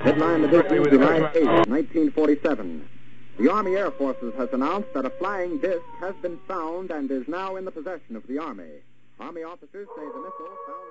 Headline edition, July 8, 1947. The Army Air Forces has announced that a flying disc has been found and is now in the possession of the Army. Army officers say the missile found...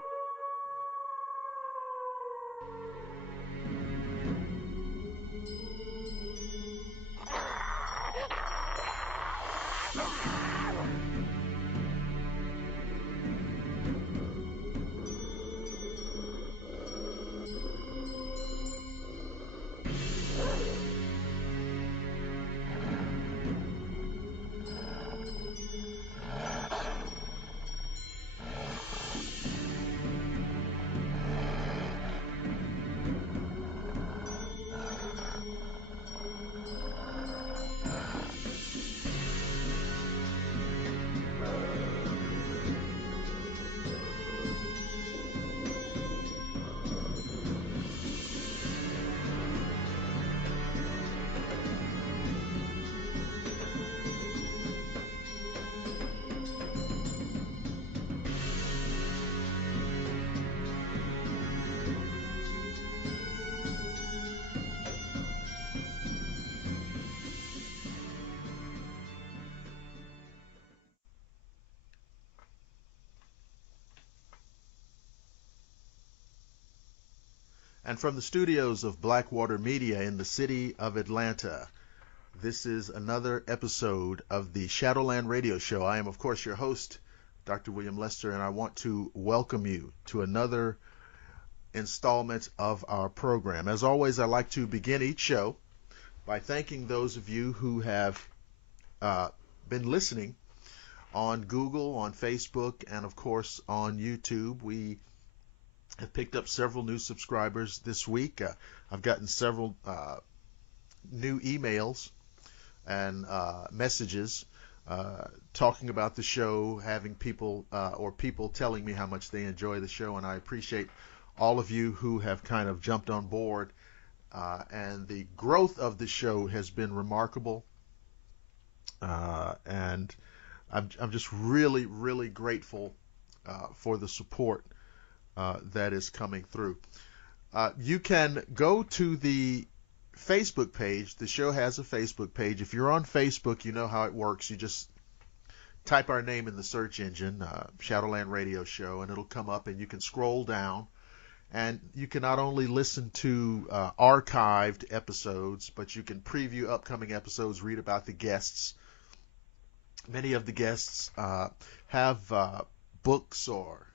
And from the studios of Blackwater Media in the city of Atlanta, this is another episode of the Shadowland Radio Show. I am, of course, your host, Dr. William Lester, and I want to welcome you to another installment of our program. As always, I like to begin each show by thanking those of you who have been listening on Google, on Facebook, and, of course, on YouTube. We have picked up several new subscribers this week. I've gotten several new emails and messages talking about the show, having people telling me how much they enjoy the show, and I appreciate all of you who have kind of jumped on board. And the growth of the show has been remarkable, and I'm just really, really grateful for the support that is coming through. You can go to the Facebook page. The show has a Facebook page. If you're on Facebook, you know how it works. You just type our name in the search engine, Shadowland Radio Show, and it'll come up, and you can scroll down, and you can not only listen to archived episodes, but you can preview upcoming episodes, read about the guests. Many of the guests have books or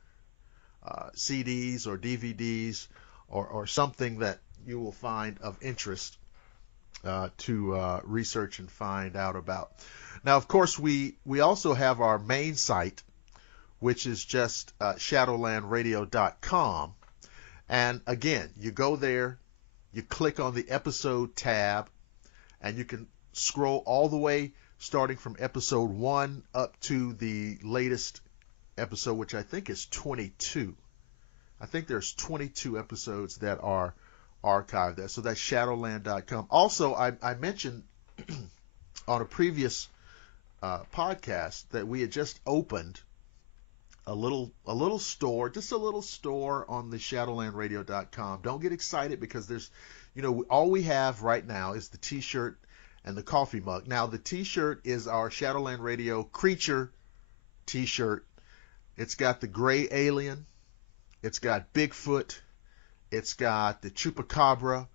CDs or DVDs or something that you will find of interest to research and find out about. Now, of course, we also have our main site, which is just shadowlandradio.com. And again, you go there, you click on the episode tab, and you can scroll all the way starting from episode 1 up to the latest episode, which I think is 22. I think there's 22 episodes that are archived there. So that's shadowland.com. Also, I mentioned on a previous podcast that we had just opened a little store, just a little store on the shadowlandradio.com. Don't get excited because there's, all we have right now is the T-shirt and the coffee mug. Now, the T-shirt is our Shadowland Radio Creature T-shirt. It's got the gray alien, it's got Bigfoot, it's got the Chupacabra,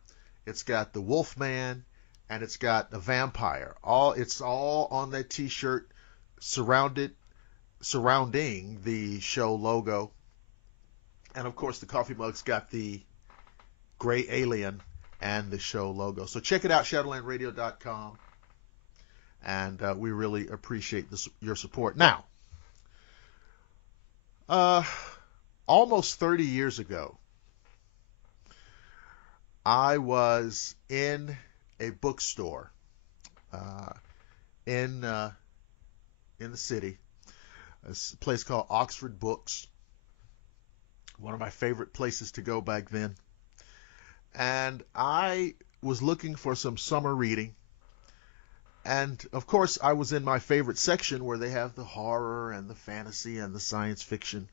it's got the Wolfman, and it's got the vampire. It's all on that T-shirt, surrounding the show logo. And of course, the coffee mug's got the gray alien and the show logo. So check it out, shadowlandradio.com, and we really appreciate your support. Now, almost 30 years ago, I was in a bookstore in the city, a place called Oxford Books, one of my favorite places to go back then. And I was looking for some summer reading. And, of course, I was in my favorite section where they have the horror and the fantasy and the science fiction.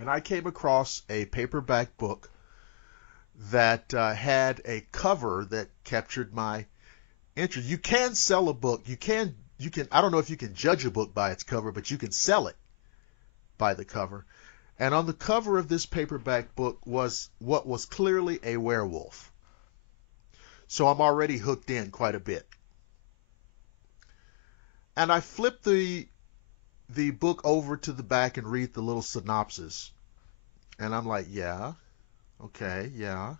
and I came across a paperback book that had a cover that captured my interest. You can sell a book. You can. I don't know if you can judge a book by its cover, but you can sell it by the cover. And on the cover of this paperback book was what was clearly a werewolf. So I'm already hooked in quite a bit. And I flipped the book over to the back and read the little synopsis. And I'm like, yeah, okay, yeah.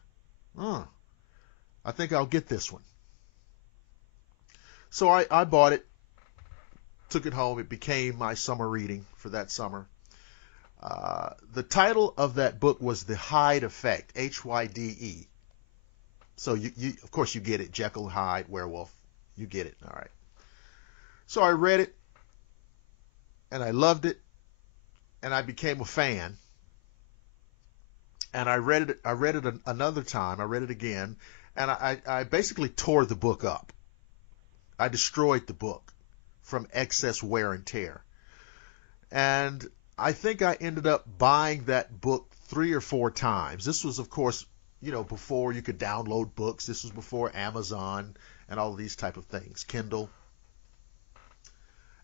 I think I'll get this one. So I bought it, took it home. It became my summer reading for that summer. The title of that book was The Hyde Effect, Hyde. So you of course you get it, Jekyll, Hyde, werewolf. You get it, all right. So I read it, and I loved it, and I became a fan. And I read it another time. I read it again, and I basically tore the book up. I destroyed the book from excess wear and tear. And I think I ended up buying that book 3 or 4 times. This was, of course, before you could download books. This was before Amazon and all of these type of things, Kindle.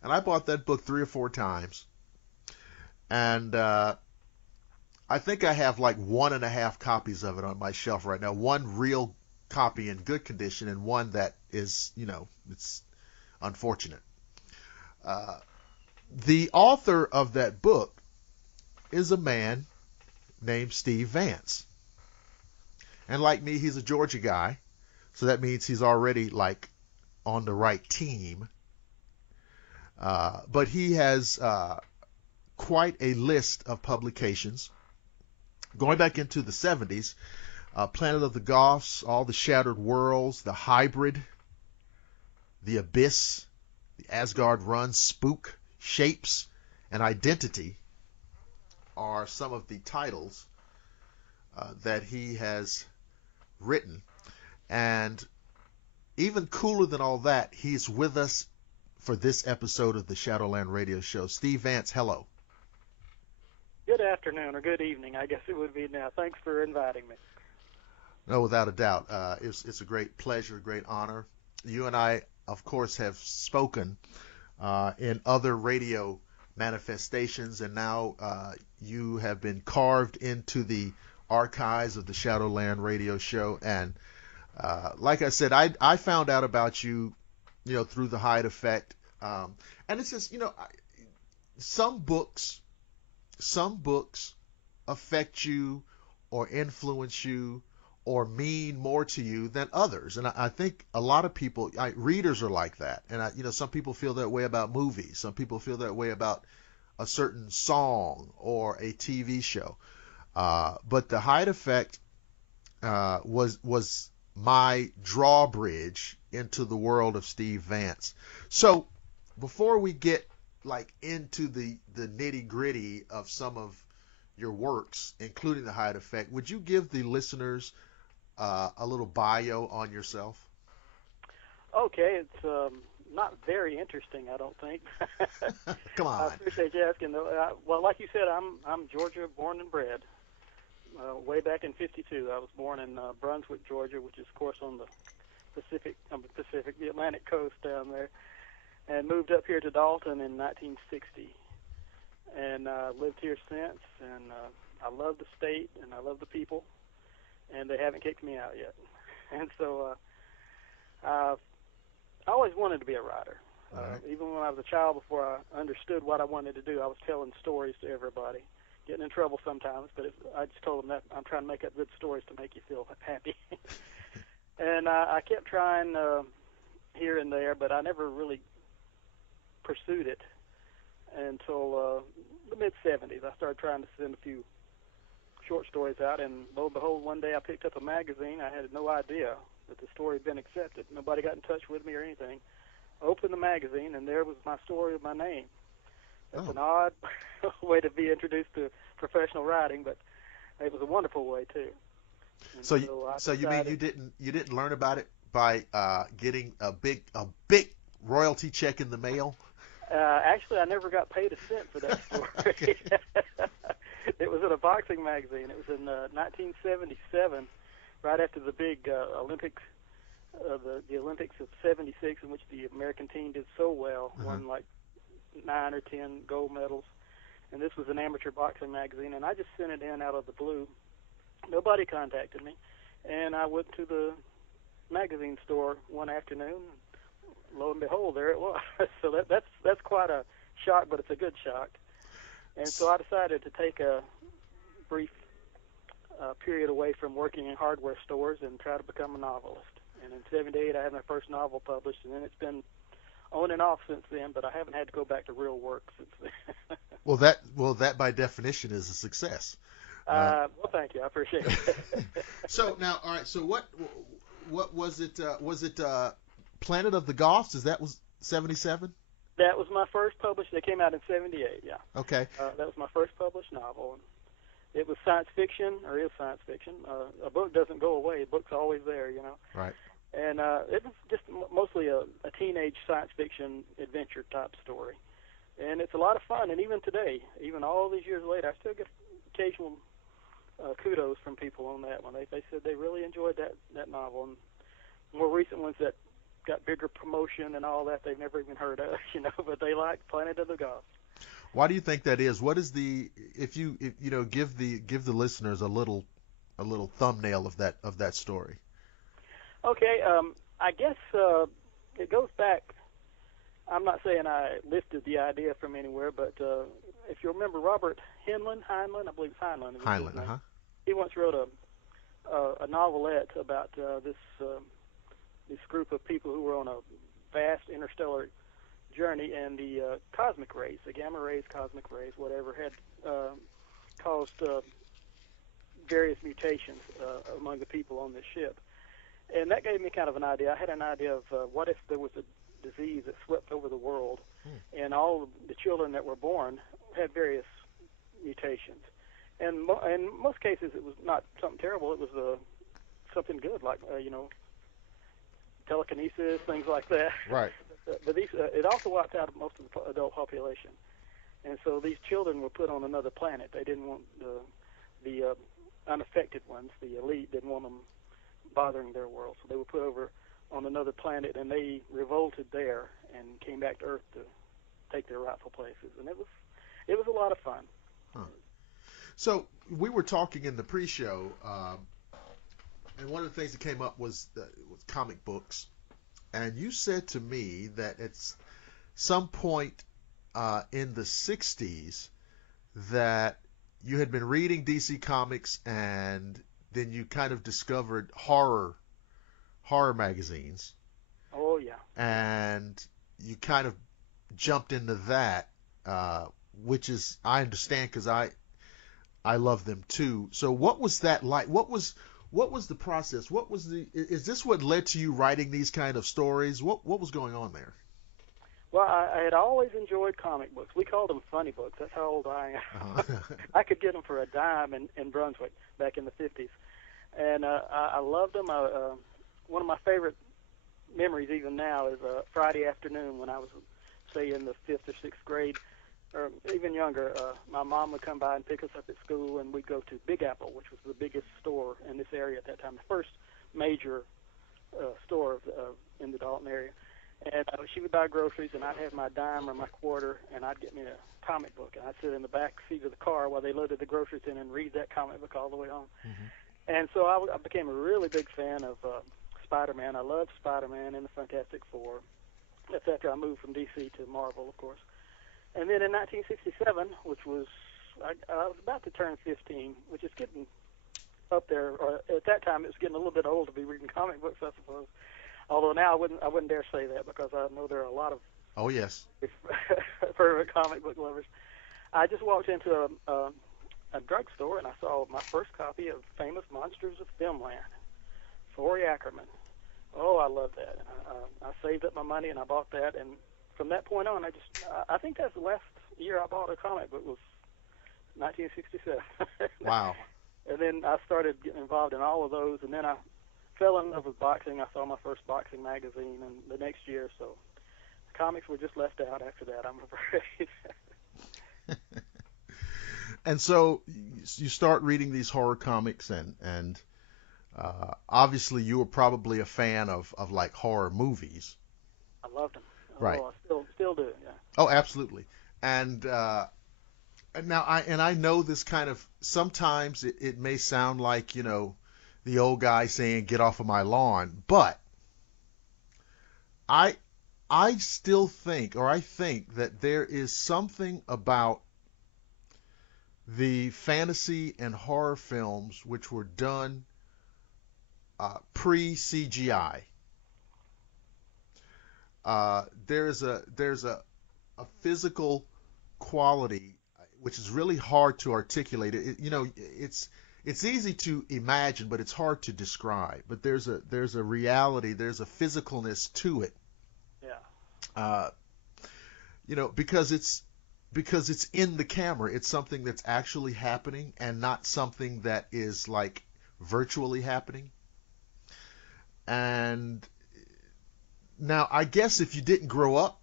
And I bought that book 3 or 4 times. And I think I have like 1.5 copies of it on my shelf right now. One real copy in good condition and one that is, it's unfortunate. The author of that book is a man named Steve Vance. And like me, he's a Georgia guy. So that means he's already like on the right team. But he has quite a list of publications. Going back into the 70s, Planet of the Goths, All the Shattered Worlds, The Hybrid, The Abyss, The Asgard Run, Spook, Shapes, and Identity are some of the titles that he has written. And even cooler than all that, he's with us for this episode of the Shadowland Radio Show. Steve Vance, hello. Good afternoon, or good evening, I guess it would be now. Thanks for inviting me. No, without a doubt. It's a great pleasure, great honor. You and I, of course, have spoken in other radio manifestations, and now you have been carved into the archives of the Shadowland Radio Show. And like I said, I found out about you, through the Hyde Effect. And it's just, some books affect you or influence you or mean more to you than others. And I think a lot of people, readers are like that. And, some people feel that way about movies. Some people feel that way about a certain song or a TV show. But the Hyde Effect was my drawbridge into the world of Steve Vance. So before we get into the nitty gritty of some of your works, including the Hyde Effect, would you give the listeners a little bio on yourself? Okay, it's not very interesting, I don't think. Come on. I appreciate you asking. Well, like you said, I'm Georgia born and bred. Way back in '52, I was born in Brunswick, Georgia, which is, of course, on the the Atlantic coast down there, and moved up here to Dalton in 1960, and lived here since. And I love the state, and I love the people, and they haven't kicked me out yet. And so I always wanted to be a writer. Right. Even when I was a child, before I understood what I wanted to do, I was telling stories to everybody. Getting in trouble sometimes, but I just told them that I'm trying to make up good stories to make you feel happy. And I kept trying here and there, but I never really pursued it until the mid-'70s. I started trying to send a few short stories out, and lo and behold, one day I picked up a magazine. I had no idea that the story had been accepted. Nobody got in touch with me or anything. I opened the magazine, and there was my story with my name. It's an odd way to be introduced to professional writing, but it was a wonderful way too. And so you mean you didn't learn about it by getting a big royalty check in the mail? Actually, I never got paid a cent for that story. It was in a boxing magazine. It was in 1977, right after the big Olympics, the Olympics of '76, in which the American team did so well, won like 9 or 10 gold medals. And this was an amateur boxing magazine, and I just sent it in out of the blue. Nobody contacted me, and I went to the magazine store one afternoon. Lo and behold, there it was. So that's quite a shock, but it's a good shock. And so I decided to take a brief period away from working in hardware stores and try to become a novelist. And in '78, I had my first novel published, and then it's been on and off since then, but I haven't had to go back to real work since then. Well, that by definition is a success. Well, thank you. I appreciate it. So now, all right. So what was it? Was it Planet of the Goths? Was '77? That was my first published. They came out in '78. Yeah. Okay. That was my first published novel. It was science fiction, or is science fiction. A book doesn't go away. A book's always there, you know. Right. And it was just mostly a teenage science fiction adventure type story. And it's a lot of fun. And even today, even all these years later, I still get occasional kudos from people on that one. They said they really enjoyed that novel. And more recent ones that got bigger promotion and all that, they've never even heard of, you know, but they like Planet of the Goths. Why do you think that is? What is if you give the listeners a little thumbnail of that story? Okay, I guess it goes back. I'm not saying I lifted the idea from anywhere, but if you remember Robert Heinlein, I believe it's Heinlein. Heinlein, He once wrote a novelette about this group of people who were on a vast interstellar journey, and the cosmic rays, the gamma rays, cosmic rays, whatever, had caused various mutations among the people on this ship. And that gave me kind of an idea. I had an idea of what if there was a disease that swept over the world, and all of the children that were born had various mutations. And in most cases, it was not something terrible. It was something good, like, telekinesis, things like that. Right. But it also wiped out most of the adult population. And so these children were put on another planet. They didn't want the unaffected ones, the elite, didn't want them bothering their world. So they were put over on another planet, and they revolted there and came back to Earth to take their rightful places. And it was a lot of fun. Huh. So we were talking in the pre-show, and one of the things that came up was comic books. And you said to me that at some point in the 60s that you had been reading DC Comics, and then you kind of discovered horror magazines. Oh, yeah. And you kind of jumped into that, which is, I understand, because I love them too. So what was that like? What was the process? Is this what led to you writing these kind of stories? What was going on there? Well, I had always enjoyed comic books. We called them funny books. That's how old I am. I could get them for a dime in Brunswick back in the 50s. And I loved them. One of my favorite memories even now is Friday afternoon when I was, say, in the 5th or 6th grade, or even younger. My mom would come by and pick us up at school, and we'd go to Big Apple, which was the biggest store in this area at that time, the first major store in the Dalton area. And she would buy groceries, and I'd have my dime or my quarter, and I'd get me a comic book, and I'd sit in the back seat of the car while they loaded the groceries in and read that comic book all the way home. Mm-hmm. And so I became a really big fan of Spider-Man. I loved Spider-Man and the Fantastic Four. That's after I moved from D.C. to Marvel, of course. And then in 1967, which was, I was about to turn 15, which is getting up there, or at that time it was getting a little bit old to be reading comic books, I suppose. Although now I wouldn't dare say that, because I know there are a lot of fervent comic book lovers. I just walked into a drugstore, and I saw my first copy of Famous Monsters of Filmland, Forey Ackerman. Oh, I love that. I saved up my money, and I bought that, and from that point on, I think that's the last year I bought a comic book was 1967. Wow. And then I started getting involved in all of those, and then I fell in love with boxing. I saw my first boxing magazine and the next year, so comics were just left out after that, I'm afraid. And so you start reading these horror comics, and obviously you were probably a fan of like horror movies. I loved them. Right. Oh, I still do. Yeah. Oh, absolutely. And now I know this kind of, sometimes it may sound like, the old guy saying get off of my lawn, but I still think, or I think that there is something about the fantasy and horror films which were done pre-CGI. There's a physical quality which is really hard to articulate. It's easy to imagine, but it's hard to describe. But there's a reality, there's a physicalness to it. Yeah. Because it's in the camera. It's something that's actually happening and not something that is like virtually happening. And now I guess if you didn't grow up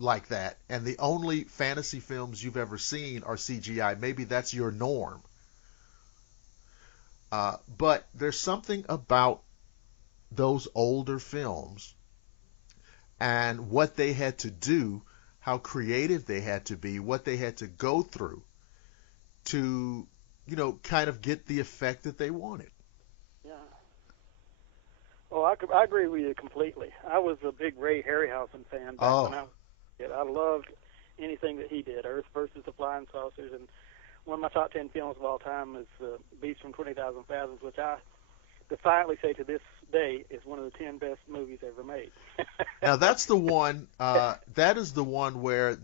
like that and the only fantasy films you've ever seen are CGI, maybe that's your norm. But there's something about those older films and what they had to do, how creative they had to be, what they had to go through to, kind of get the effect that they wanted. Yeah. Well, I agree with you completely. I was a big Ray Harryhausen fan back when I was a kid. I loved anything that he did, Earth versus the Flying Saucers, and one of my top 10 films of all time is Beast from 20,000 Fathoms, which I defiantly say to this day is one of the 10 best movies ever made. Now that's the one. That is the one where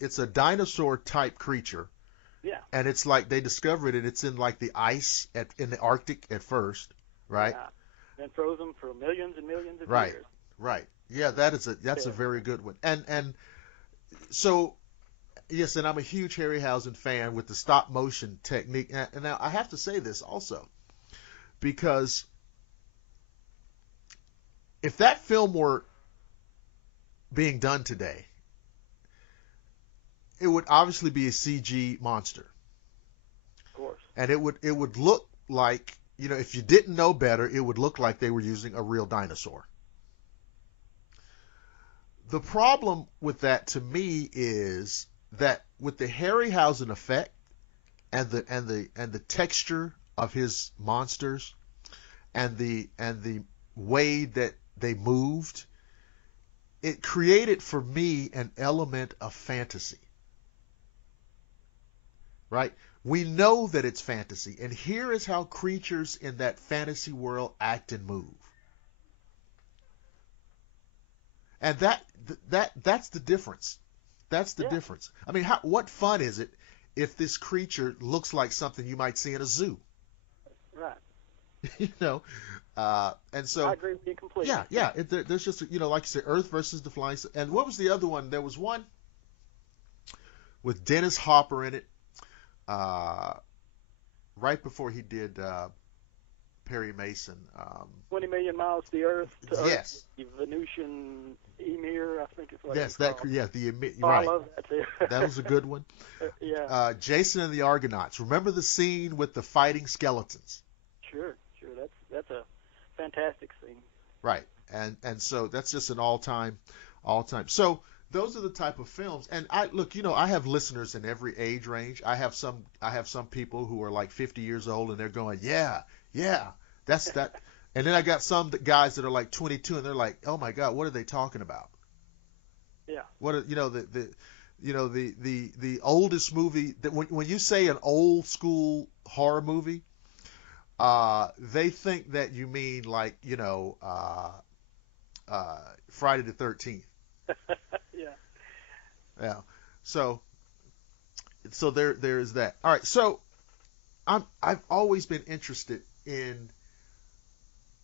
it's a dinosaur type creature. Yeah. And it's like they discovered it. It's in like the ice in the Arctic at first, right? Yeah. Then frozen for millions and millions of right. years. Right. Yeah, that's a very good one. And so. Yes, and I'm a huge Harryhausen fan with the stop motion technique. And now I have to say this also, because if that film were being done today, it would obviously be a CG monster. Of course. And it would look like, if you didn't know better, it would look like they were using a real dinosaur. The problem with that to me is that with the Harryhausen effect and the texture of his monsters and the way that they moved, it created for me an element of fantasy. Right? We know that it's fantasy, and here is how creatures in that fantasy world act and move. And that's the difference. That's the difference. I mean, what fun is it if this creature looks like something you might see in a zoo? Right. And so I agree with you completely. Yeah. There's just, like you said, Earth versus the Flying. And what was the other one? There was one with Dennis Hopper in it, right before he did Perry Mason. 20 Million Miles to the Earth. Yes. The Venusian Emir, I think it's what yes, it's called. Right. I love that too. That was a good one. Yeah. Jason and the Argonauts. Remember the scene with the fighting skeletons? Sure. That's a fantastic scene. Right. And so that's just an all time. So those are the type of films. And I have listeners in every age range. I have some people who are like 50 years old and they're going, yeah, that's that. And then I got some guys that are like 22 and they're like, oh my God, what are they talking about? Yeah. What are, the oldest movie that when you say an old school horror movie, they think that you mean like, Friday the 13th. Yeah. Yeah. So there is that. All right. So I've always been interested in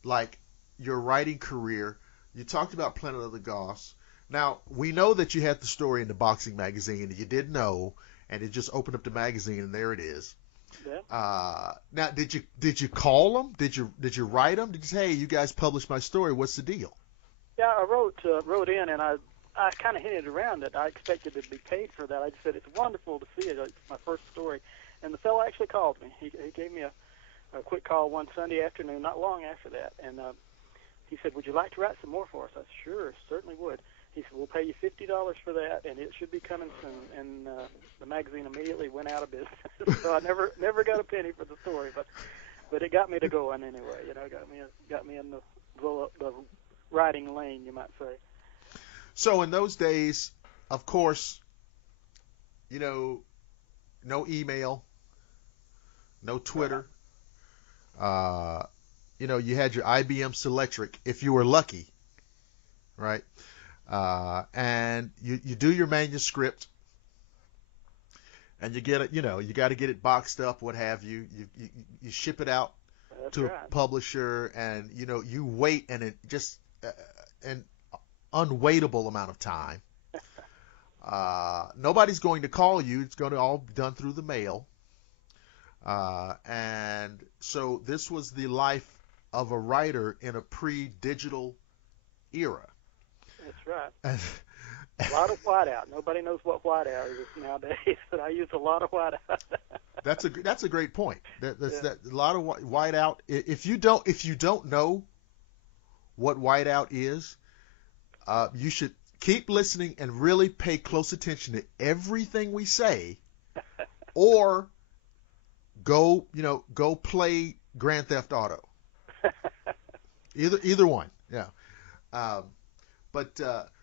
like your writing career. You talked about Planet of the Goths. Now we know that you had the story in the boxing magazine and you didn't know, and it just opened up the magazine and there it is. Yeah. Now did you call them? Did you write them? Did you say, hey, you guys published my story? What's the deal? Yeah, I wrote in and I I kind of hinted around that I expected to be paid for that. I just said, it's wonderful to see it. It's my first story. And the fellow actually called me. He gave me a quick call one Sunday afternoon, not long after that. And he said, would you like to write some more for us? I said, sure, certainly would. He said, we'll pay you $50 for that, and it should be coming soon. And the magazine immediately went out of business. So I never got a penny for the story, but it got me to going anyway. You know, got me in the writing lane, you might say. So in those days, of course, you know, no email, no Twitter. You know, you had your IBM Selectric if you were lucky, right? And you do your manuscript, and you get it. You know, you got to get it boxed up, what have you. You ship it out to a publisher, and you know you wait, and it just an unwaitable amount of time. Nobody's going to call you. It's going to all be done through the mail. And so this was the life of a writer in a pre-digital era. That's right. A lot of whiteout. Nobody knows what whiteout is nowadays, but I use a lot of whiteout. That's a great point. That a lot of whiteout. If you don't know what whiteout is, you should keep listening and really pay close attention to everything we say, or go play Grand Theft Auto. Either one, yeah.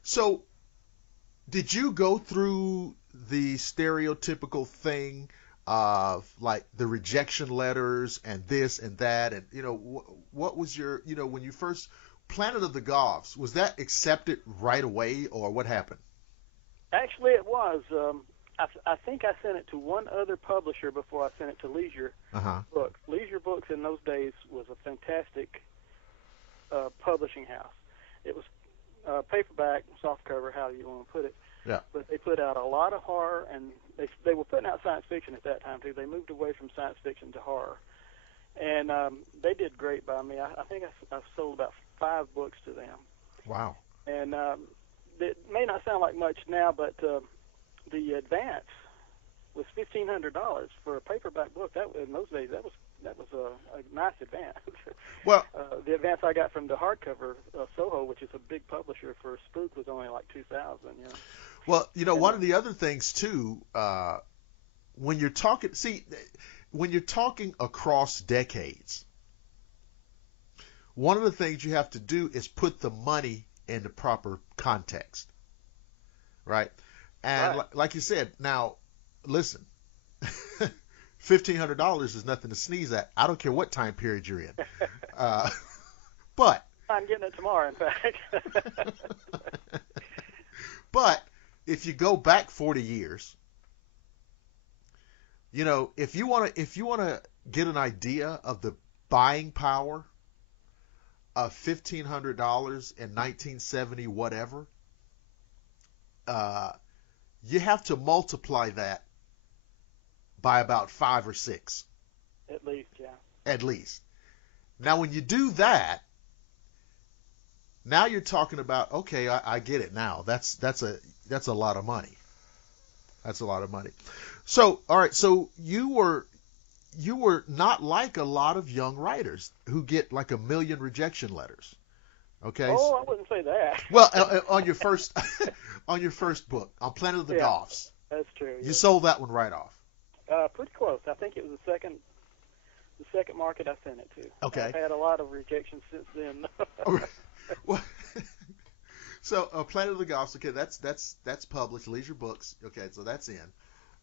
So did you go through the stereotypical thing of like the rejection letters and this and that, and you know what was your, you know, when you first Planet of the Goths, was that accepted right away, or what happened? Actually, it was. I think I sent it to one other publisher before I sent it to Leisure Books. Leisure Books in those days was a fantastic publishing house. It was paperback, softcover, however you want to put it. Yeah. But they put out a lot of horror, and they were putting out science fiction at that time too. They moved away from science fiction to horror, and they did great by me. I think I've sold about 5 books to them. Wow. And it may not sound like much now, but the advance was $1,500 for a paperback book. That in those days, that was a nice advance. Well, the advance I got from the hardcover Soho, which is a big publisher for Spook, was only like $2,000. You know. Well, you know, one of the other things too, when you're talking across decades, one of the things you have to do is put the money in the proper context, right? And right. Like you said, now listen, $1,500 is nothing to sneeze at. I don't care what time period you're in. But I'm getting it tomorrow, in fact. But if you go back 40 years, you know, if you want to get an idea of the buying power of $1,500 in 1970, whatever, you have to multiply that by about 5 or 6. At least, yeah. At least. Now, when you do that, now you're talking about, okay, I get it now. That's a lot of money. That's a lot of money. So, all right. So you were not like a lot of young writers who get like 1 million rejection letters. Okay. Oh, I wouldn't say that. Well, on your first book, on Planet of the Goths. That's true. You sold that one right off. Pretty close. I think it was the second market I sent it to. Okay. I've had a lot of rejections since then. Well, so Planet of the Goths. Okay, that's published. Leisure Books. Okay, so that's in.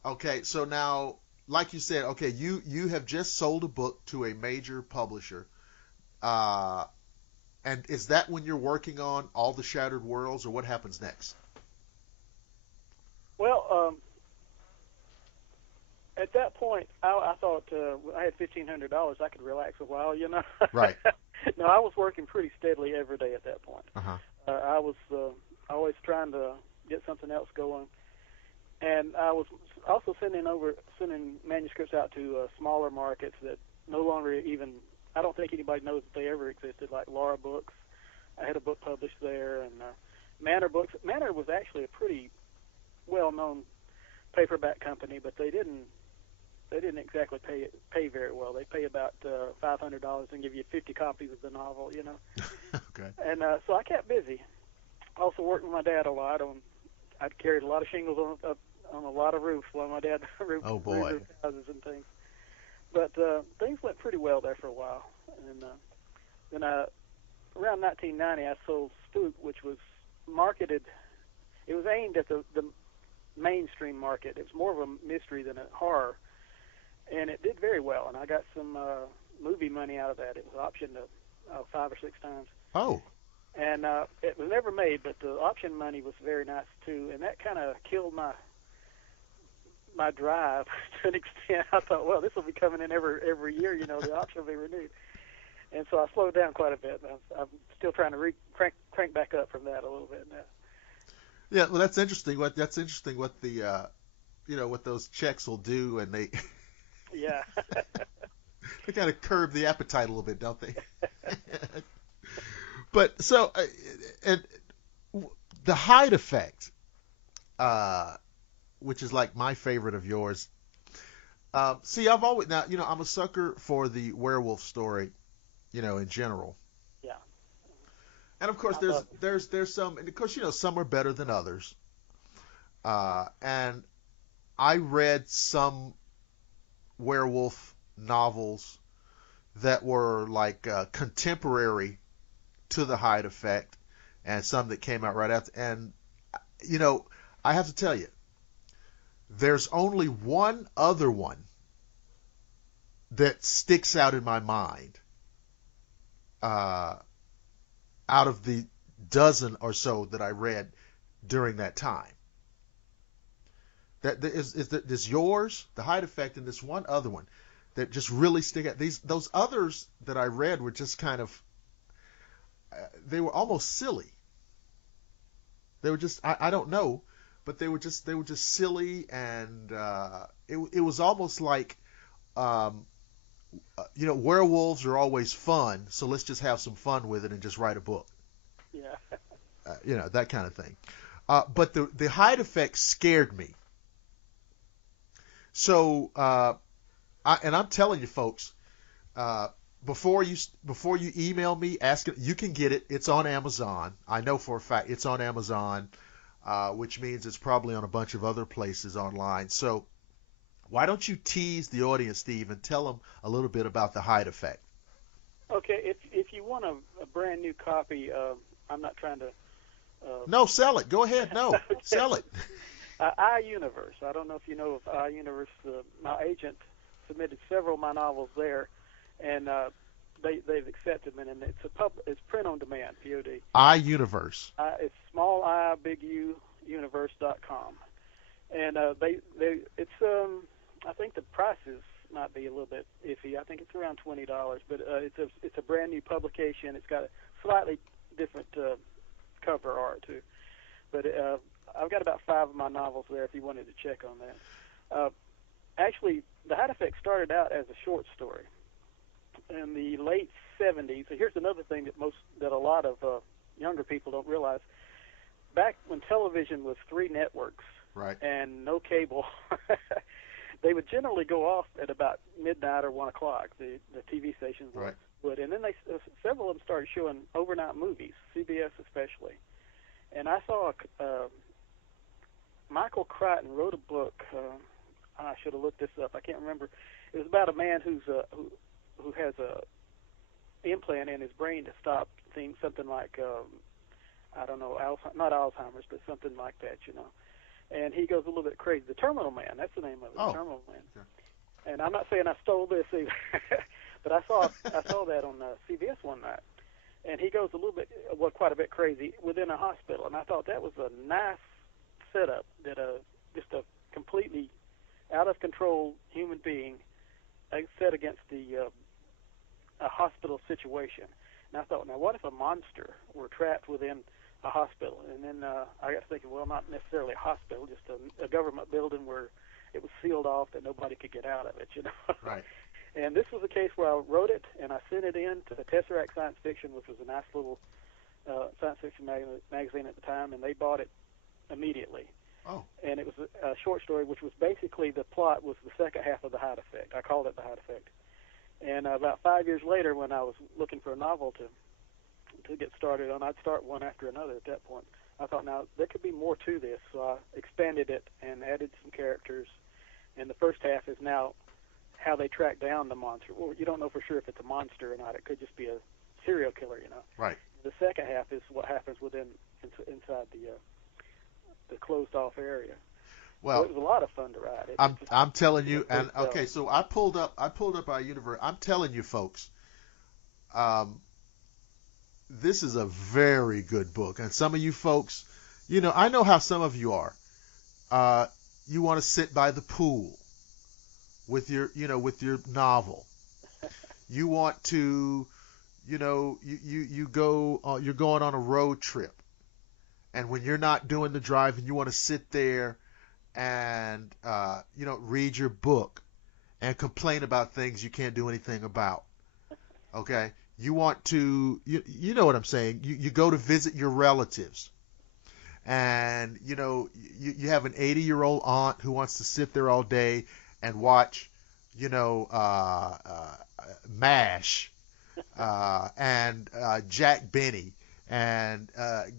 Okay, so now, like you said, okay, you have just sold a book to a major publisher. And is that when you're working on All the Shattered Worlds, or what happens next? Well, at that point, I thought I had $1,500. I could relax a while, you know. Right. No, I was working pretty steadily every day at that point. Uh-huh. I was always trying to get something else going, and I was also sending manuscripts out to smaller markets that no longer even, I don't think anybody knows that they ever existed, like Laura Books. I had a book published there, and Manor Books. Manor was actually a pretty well-known paperback company, but they didn't exactly pay very well. They pay about $500 and give you 50 copies of the novel, you know. Okay. And so I kept busy. Also worked with my dad a lot. I'd carried a lot of shingles on a lot of roofs while my dad roofed houses and things. But things went pretty well there for a while. And then around 1990, I sold Spook, which was marketed. It was aimed at the mainstream market. It was more of a mystery than a horror. And it did very well, and I got some movie money out of that. It was optioned 5 or 6 times. Oh. And it was never made, but the option money was very nice, too. And that kind of killed my drive to an extent. I thought, well, this will be coming in every year, you know, the option will be renewed. And so I slowed down quite a bit. I'm still trying to crank back up from that a little bit now. Yeah, well, that's interesting. What the what those checks will do, and they yeah they kind of curb the appetite a little bit, don't they? But so and the Hyde effect, which is like my favorite of yours. See, I've always I'm a sucker for the werewolf story, in general. Yeah. And of course, there's some, and of course, some are better than others. And I read some werewolf novels that were like contemporary to the Hyde effect, and some that came out right after. And I have to tell you, there's only one other one that sticks out in my mind. Out of the dozen or so that I read during that time. That is yours, the Hyde effect, and this one other one that just really stick out. Those others that I read were just kind of, they were almost silly. They were just, I don't know, but they were just silly, and it was almost like, werewolves are always fun, so let's just have some fun with it and just write a book. Yeah. That kind of thing. But the Hyde effect scared me. So, I'm telling you, folks, before you email me, you can get it. It's on Amazon. I know for a fact it's on Amazon, which means it's probably on a bunch of other places online. So, why don't you tease the audience, Steve, and tell them a little bit about the Hyde effect? Okay, if you want a brand new copy, I'm not trying to. No, sell it. Go ahead. No, okay. Sell it. iUniverse. I don't know if you know of iUniverse. My agent submitted several of my novels there, and they've accepted them, and it's print on demand, POD. iUniverse. It's small I, big U, universe.com. And it's I think the prices might be a little bit iffy. I think it's around $20, but it's a brand new publication. It's got a slightly different cover art too. But I've got about 5 of my novels there if you wanted to check on that. Actually, the Hyde effect started out as a short story in the late 70s. So here's another thing that a lot of younger people don't realize. Back when television was 3 networks. Right. And no cable, they would generally go off at about midnight or 1 o'clock. The TV stations would, and then several of them started showing overnight movies, CBS especially. And I saw Michael Crichton wrote a book. I should have looked this up. I can't remember. It was about a man who has a implant in his brain to stop things, something like I don't know, not Alzheimer's, but something like that, And he goes a little bit crazy. The Terminal Man, that's the name of it, The Terminal Man. Okay. And I'm not saying I stole this either, but I saw that on CBS one night. And he goes quite a bit crazy within a hospital. And I thought that was a nice setup, that just a completely out-of-control human being set against a hospital situation. And I thought, now what if a monster were trapped within a hospital? And then I got to thinking, well, not necessarily a hospital, just a government building where it was sealed off that nobody could get out of it, Right. And this was a case where I wrote it, and I sent it in to the Tesseract Science Fiction, which was a nice little science fiction magazine at the time, and they bought it immediately. Oh. And it was a short story, which was basically the plot was the second half of The Hyde Effect. I called it The Hyde Effect. And about 5 years later, when I was looking for a novel to get started on, I'd start one after another at that point. I thought, now, there could be more to this, so I expanded it and added some characters. And the first half is now how they track down the monster. Well, you don't know for sure if it's a monster or not. It could just be a serial killer, you know. Right. The second half is what happens inside the closed-off area. Well, so it was a lot of fun to write. I'm telling you, and okay, so I pulled up our universe. I'm telling you, folks, this is a very good book, and some of you folks, you know, I know how some of you are. You want to sit by the pool with your novel. You want to, you know, you're going on a road trip, and when you're not doing the driving, you want to sit there and read your book and complain about things you can't do anything about. Okay? You want to, you know what I'm saying. You go to visit your relatives, and you have an 80-year-old aunt who wants to sit there all day and watch, MASH and Jack Benny and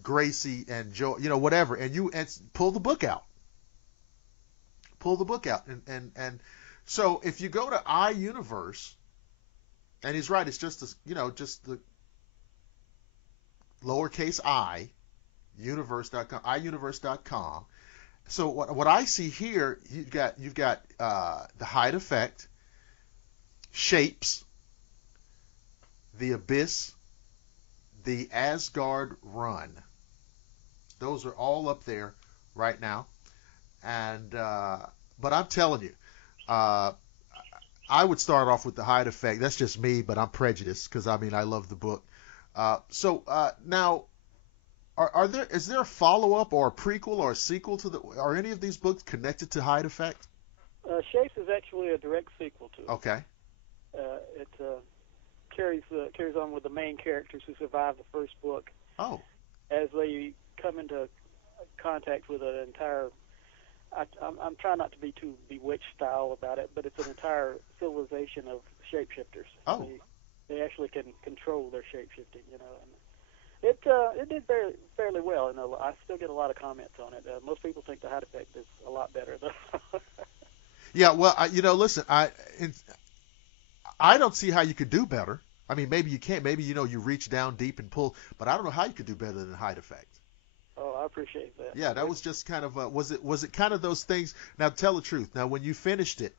Gracie and Joe, whatever, and pull the book out. And so if you go to iUniverse, and he's right, it's just just the lowercase I, universe.com, iUniverse.com. So what I see here, you've got the Hyde Effect, Shapes, the Abyss, the Asgard Run. Those are all up there right now. And but I'm telling you, I would start off with the Hyde Effect. That's just me, but I'm prejudiced because I love the book. So now, is there a follow-up or a prequel or a sequel to are any of these books connected to Hyde Effect? Shapes is actually a direct sequel to it. Okay. It carries on with the main characters who survive the first book. Oh. As they come into contact with an entire. I'm trying not to be too Bewitched style about it, but it's an entire civilization of shapeshifters. Oh. They actually can control their shapeshifting, And it did fairly well. I still get a lot of comments on it. Most people think the Hyde Effect is a lot better, though. Yeah, well, listen, I don't see how you could do better. I mean, maybe you can't. Maybe you reach down deep and pull, but I don't know how you could do better than Hyde Effect. Oh, I appreciate that. Yeah, that was just kind of was it kind of those things? Now tell the truth. Now when you finished it,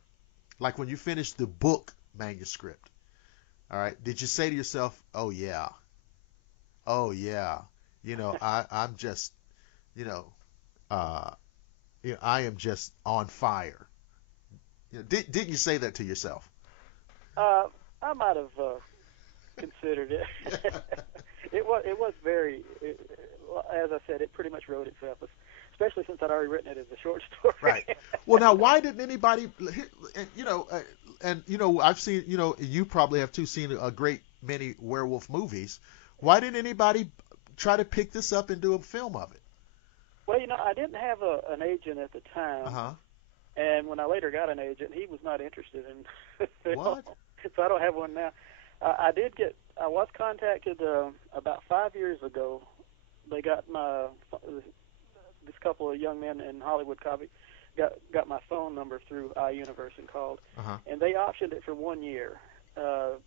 like when you finished the book manuscript, all right, did you say to yourself, "Oh yeah, I'm just, I am just on fire." Didn't you say that to yourself? I might have considered it. It was very. As I said, it pretty much wrote itself, especially since I'd already written it as a short story. Right. Well, now, why didn't anybody, I've seen, you probably have too, seen a great many werewolf movies. Why didn't anybody try to pick this up and do a film of it? Well, I didn't have an agent at the time. Uh-huh. And when I later got an agent, he was not interested in film. What? So I don't have one now. I was contacted about 5 years ago. They got this couple of young men in Hollywood got my phone number through iUniverse and called, and they optioned it for 1 year. I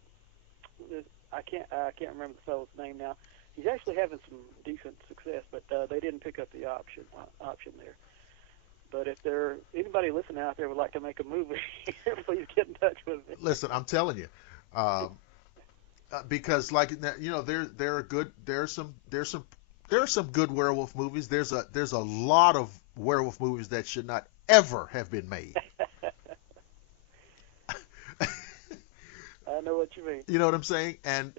can't remember the fellow's name now. He's actually having some decent success, but they didn't pick up the option there. But if anybody listening out there would like to make a movie, please get in touch with me. Listen, I'm telling you, because there are some good werewolf movies. There's a lot of werewolf movies that should not ever have been made. I know what you mean. You know what I'm saying? And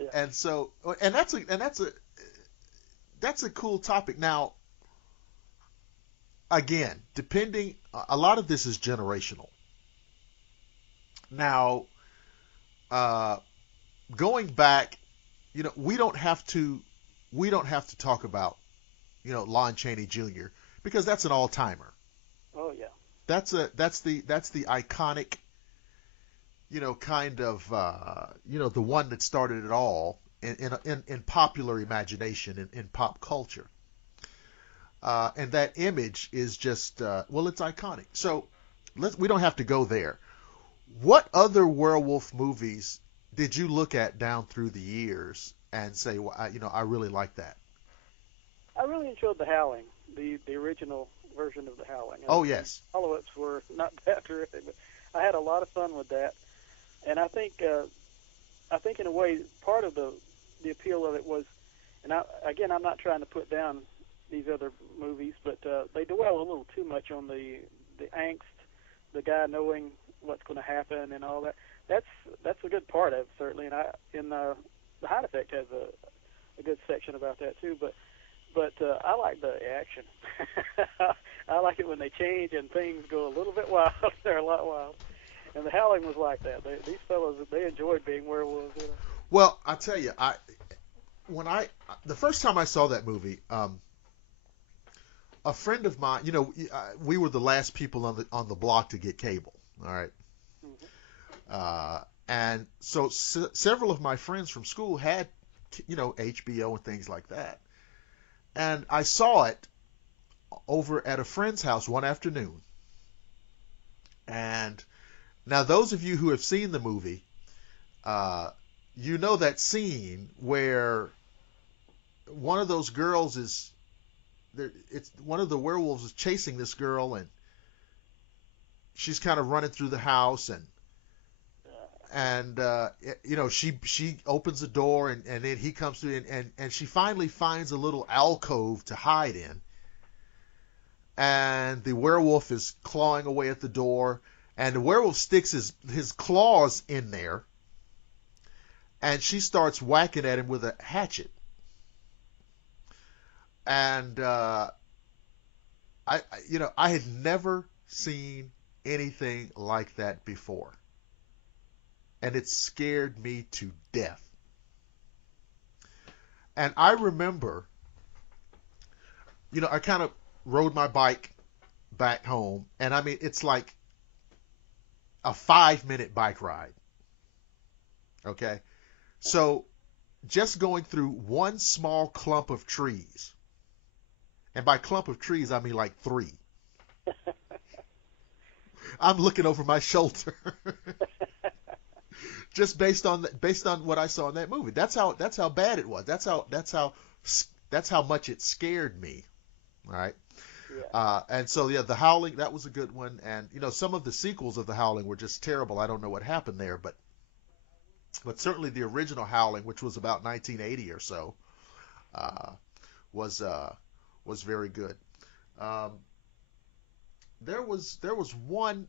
that's a cool topic. Now, again, a lot of this is generational. Now, going back, we don't have to we don't have to talk about, Lon Chaney Jr. because that's an all-timer. Oh yeah. That's the iconic, kind of, the one that started it all in popular imagination, in pop culture. And that image is just, it's iconic. So we don't have to go there. What other werewolf movies did you look at down through the years and say, well, I really like that? I really enjoyed The Howling, the original version of The Howling. Oh, yes. The follow-ups were not that terrific, but I had a lot of fun with that. And I think in a way, part of the appeal of it was, and I'm not trying to put down these other movies, but they dwell a little too much on the angst, the guy knowing what's going to happen and all that. That's a good part of it, certainly. And the Hide Effect has a good section about that too. But I like the action. I like it when they change and things go a little bit wild. They're a lot wild. And The Howling was like that. These fellows, they enjoyed being werewolves. Well, I tell you, the first time I saw that movie, a friend of mine, we were the last people on the block to get cable. All right. Mm-hmm. And so several of my friends from school had, HBO and things like that. And I saw it over at a friend's house one afternoon. And now those of you who have seen the movie, that scene where one of those girls one of the werewolves is chasing this girl, and she's kind of running through the house, and she opens the door, and then he comes through, and she finally finds a little alcove to hide in, and the werewolf is clawing away at the door, and the werewolf sticks his claws in there, and she starts whacking at him with a hatchet. And I had never seen anything like that before, and it scared me to death. And I remember, I kind of rode my bike back home, and I mean, it's like a 5-minute bike ride. Okay, so just going through one small clump of trees. And by clump of trees, I mean like 3. I'm looking over my shoulder, just based on what I saw in that movie. That's how bad it was. That's how much it scared me. All right. Yeah. And so The Howling, that was a good one. And some of the sequels of The Howling were just terrible. I don't know what happened there, but certainly the original Howling, which was about 1980 or so, was very good. There was one,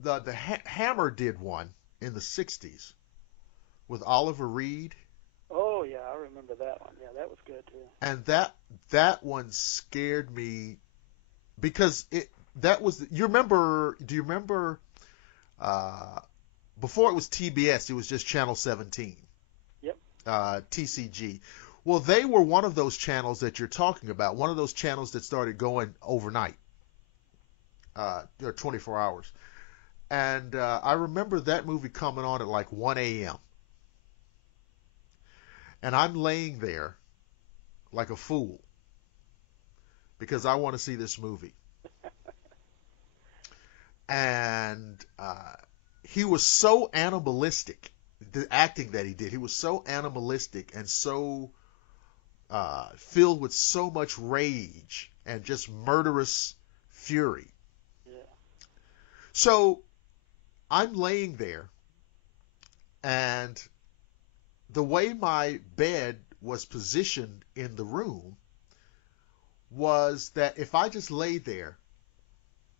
the Hammer did one in the 60s with Oliver Reed. Oh yeah, I remember that one. Yeah, that was good too. And that one scared me because do you remember before it was TBS, it was just Channel 17. Yep. TCG. Well, they were one of those channels that you're talking about, one of those channels that started going overnight, 24 hours. And I remember that movie coming on at like 1 a.m. And I'm laying there like a fool because I want to see this movie. And he was so animalistic, the acting that he did. He was so animalistic and so filled with so much rage and just murderous fury. Yeah. So I'm laying there, and the way my bed was positioned in the room was that if I just laid there,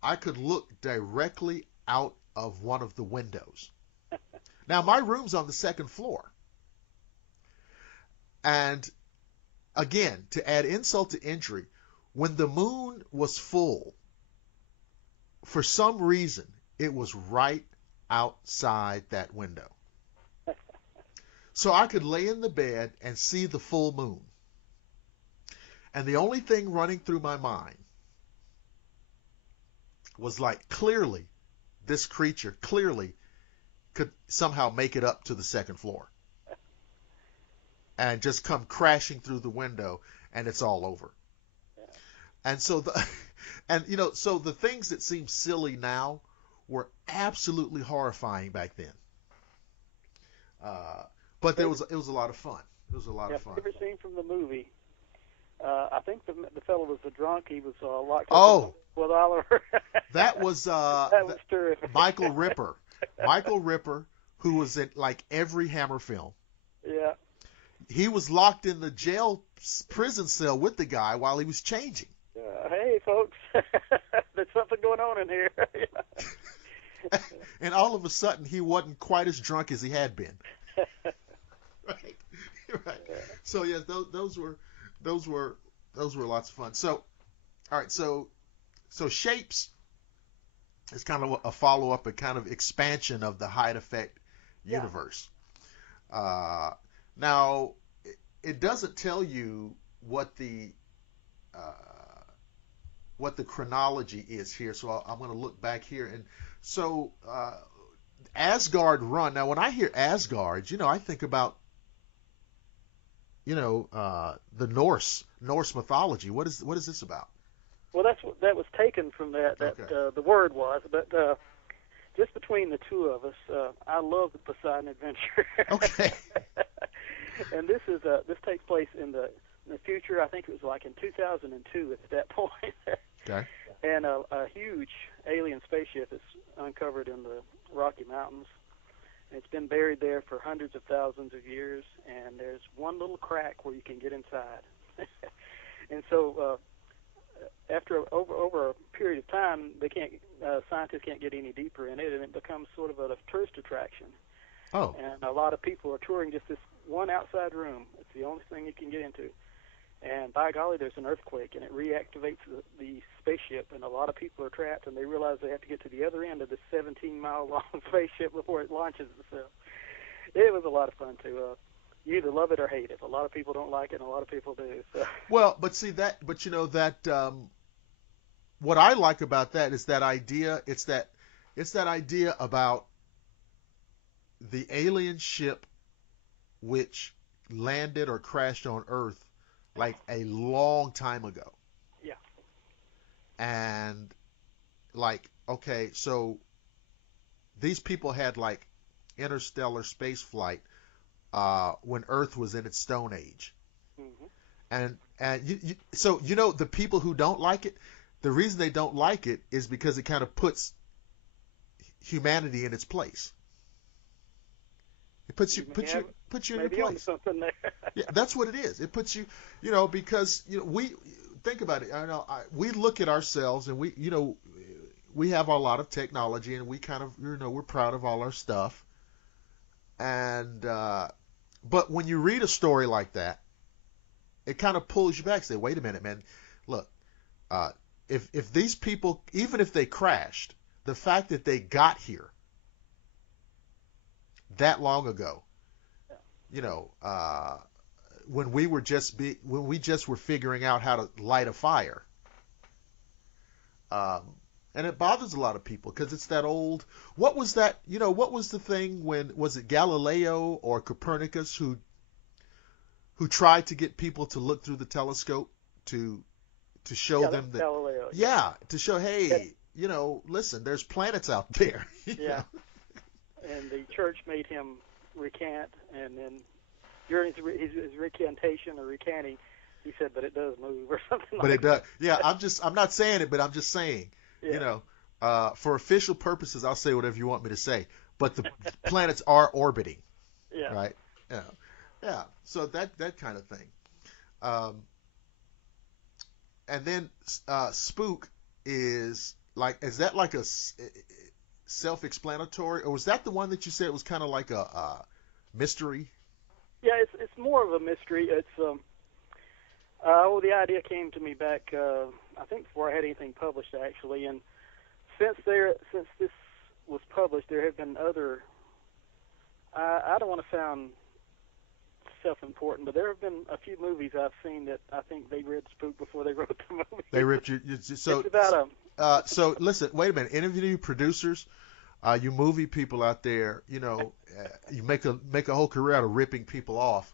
I could look directly out of one of the windows. Now, my room's on the second floor. And again, to add insult to injury, when the moon was full, for some reason, it was right outside that window. So I could lay in the bed and see the full moon. And the only thing running through my mind was like, clearly, this creature clearly could somehow make it up to the second floor and just come crashing through the window, and it's all over. And so so the things that seem silly now were absolutely horrifying back then. But it was a lot of fun. It was a lot of fun. Every scene from the movie. I think the fellow was a drunk. He was locked up. Oh, with Oliver. that was that was terrific. Michael Ripper. Michael Ripper, who was in like every Hammer film. Yeah. He was locked in the prison cell with the guy while he was changing. Hey, folks, there's something going on in here. And all of a sudden, he wasn't quite as drunk as he had been. Right. Yeah. So yeah, those were lots of fun. So, all right. So Shapes is kind of a follow-up, a kind of expansion of the Hyde Effect universe. Now, it doesn't tell you what the chronology is here, so I'm going to look back here. And so Asgard Run. Now, when I hear Asgard, I think about the Norse mythology. What is this about? Well, that was taken from that Okay. The word was, but just between the two of us, I love the Poseidon Adventure. Okay. And this takes place in the future. I think it was like in 2002 at that point. Okay. And a huge alien spaceship is uncovered in the Rocky Mountains. It's been buried there for hundreds of thousands of years, and there's one little crack where you can get inside. And so after over a period of time, scientists can't get any deeper in it, and it becomes sort of a tourist attraction. Oh. And a lot of people are touring just this one outside room. It's the only thing you can get into. And by golly, there's an earthquake, and it reactivates the spaceship, and a lot of people are trapped, and they realize they have to get to the other end of this 17-mile-long spaceship before it launches itself. It was a lot of fun, too. You either love it or hate it. A lot of people don't like it, and a lot of people do. So. Well, but what I like about that is that idea. It's that idea about the alien ship which landed or crashed on Earth like a long time ago. Yeah. And like, okay, so these people had like interstellar space flight when Earth was in its Stone Age. Mm-hmm. And so the people who don't like it, the reason they don't like it is because it kind of puts humanity in its place. It puts you in your place. Something there. Yeah, that's what it is. It puts you, because we think about it. I know we look at ourselves and we have a lot of technology and we kind of we're proud of all our stuff. And but when you read a story like that, it kind of pulls you back. Say, wait a minute, man. Look, if these people, even if they crashed, the fact that they got here that long ago, when we just were figuring out how to light a fire, and it bothers a lot of people because it's that old. What was that? What was the thing when was it Galileo or Copernicus who tried to get people to look through the telescope to show them that Galileo. to show, hey, listen, there's planets out there. Yeah. And the church made him recant, and then during his recantation or recanting, he said, "But it does move," or something. But it does. Yeah, I'm not saying it, but I'm just saying. Yeah. For official purposes, I'll say whatever you want me to say. But the planets are orbiting. Yeah. Right. Yeah. Yeah. So that kind of thing. And then Spook is that like a self-explanatory, or was that the one that you said was kind of like a mystery? Yeah, it's more of a mystery. It's the idea came to me back I think before I had anything published actually, and since this was published, there have been other. I don't want to sound self-important, but there have been a few movies I've seen that I think they read Spook before they wrote the movie. They ripped you. So it's about so listen. Wait a minute. Any of you producers, you movie people out there, you make a whole career out of ripping people off,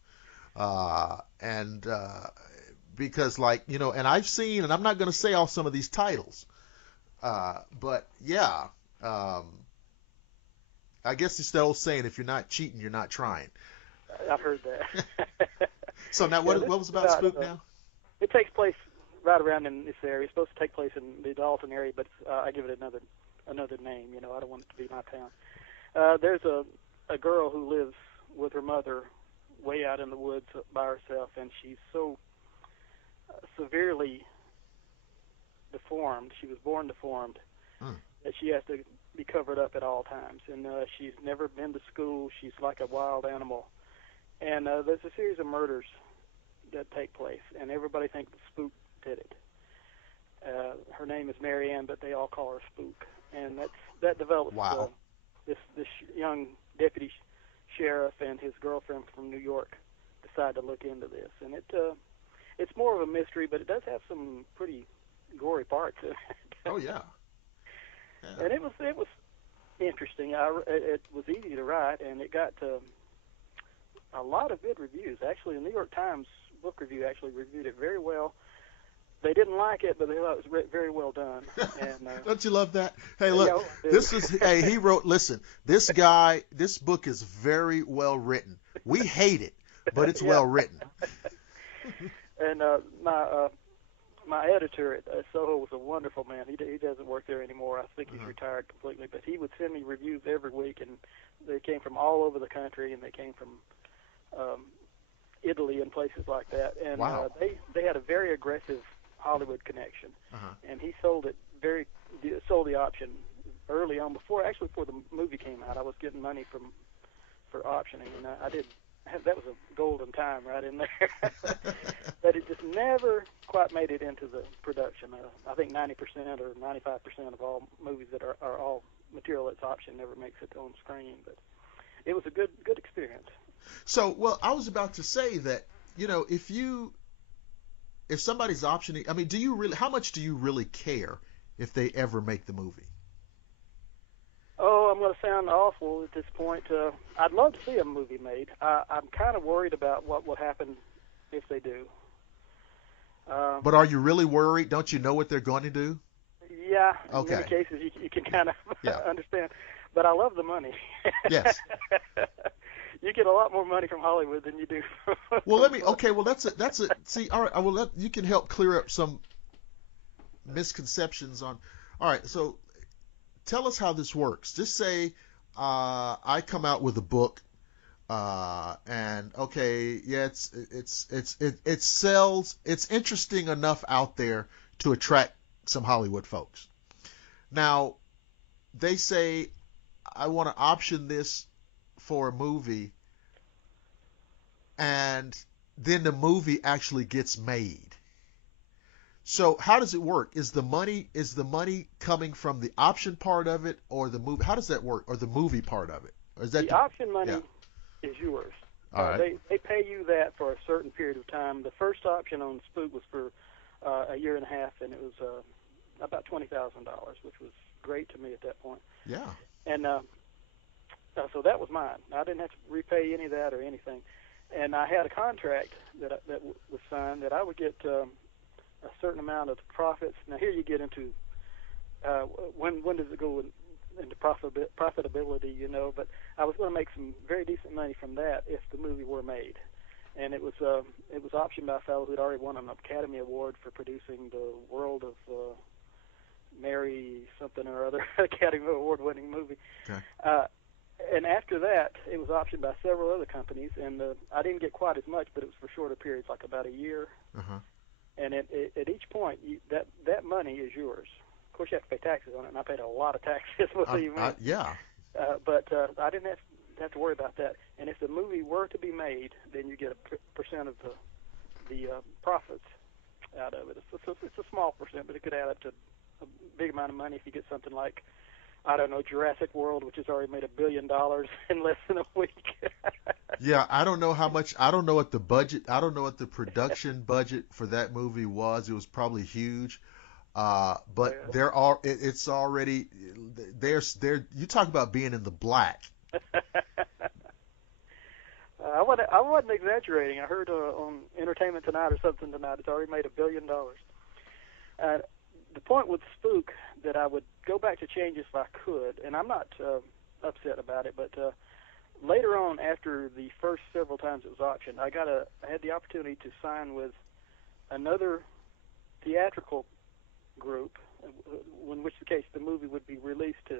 and because and I've seen, and I'm not going to say all some of these titles, but yeah, I guess it's the old saying: if you're not cheating, you're not trying. I've heard that. So now, what was about Spook now? It takes place right around in this area. It's supposed to take place in the Dalton area, but I give it another name. I don't want it to be my town. There's a girl who lives with her mother way out in the woods by herself, and she's so severely deformed. She was born deformed that she has to be covered up at all times. And she's never been to school. She's like a wild animal. And there's a series of murders that take place, and everybody thinks the Spook did it. Her name is Mary Ann, but they all call her Spook. And that develops this young deputy sheriff and his girlfriend from New York decide to look into this. And it's more of a mystery, but it does have some pretty gory parts in it. Oh, yeah. And it was interesting. It was easy to write, and it got a lot of good reviews. Actually, the New York Times book review actually reviewed it very well. They didn't like it, but they thought it was very well done. And, don't you love that? Hey, look, he wrote, listen, this book is very well written. We hate it, but it's well written. And my editor at Soho was a wonderful man. He doesn't work there anymore. I think he's retired completely. But he would send me reviews every week, and they came from all over the country, and they came from Italy and places like that. And they had a very aggressive Hollywood connection, and he sold the option early on before the movie came out. I was getting money for optioning, and I did. That was a golden time right in there. But it just never quite made it into the production. I think 90% or 95% of all movies that are all material that's optioned never makes it on screen. But it was a good experience. So, well, I was about to say that, if somebody's optioning, I mean, how much do you really care if they ever make the movie? Oh, I'm going to sound awful at this point. I'd love to see a movie made. I'm kind of worried about what will happen if they do. But are you really worried? Don't you know what they're going to do? Yeah. Okay. In many cases, you can kind of understand. But I love the money. Yes. You get a lot more money from Hollywood than you do. Well, that's a. See, all right. You can help clear up some misconceptions on. All right. So, tell us how this works. Just say I come out with a book, and it sells. It's interesting enough out there to attract some Hollywood folks. Now, they say I want to option this for a movie, and then the movie actually gets made. So how does it work? Is the money coming from the option part of it, or the movie? How does that work? Or the movie part of it? Or is that the option money is yours. All right. They pay you that for a certain period of time. The first option on Spook was for a year and a half, and it was about $20,000, which was great to me at that point. Yeah. And so that was mine. I didn't have to repay any of that or anything. And I had a contract that was signed that I would get a certain amount of profits. Now here you get into when does it go into profitability, but I was going to make some very decent money from that if the movie were made. And it was optioned by a fellow who'd already won an Academy Award for producing the World of Mary something or other Academy Award-winning movie. Okay. And after that, it was optioned by several other companies, and I didn't get quite as much, but it was for shorter periods, like about a year. And at each point, that money is yours. Of course, you have to pay taxes on it, and I paid a lot of taxes. Yeah. But I didn't have to worry about that. And if the movie were to be made, then you get a percent of the profits out of it. It's a small percent, but it could add up to a big amount of money if you get something like, I don't know, Jurassic World, which has already made $1 billion in less than a week. Yeah, I don't know how much. I don't know what the budget. I don't know what the production budget for that movie was. It was probably huge. But Yeah. it's already there's there. You talk about being in the black. I wasn't exaggerating. I heard on Entertainment Tonight or something tonight, it's already made $1 billion. The point with Spook that I would go back to change if I could, and I'm not upset about it, but later on, after the first several times it was auctioned, I had the opportunity to sign with another theatrical group, in which case the movie would be released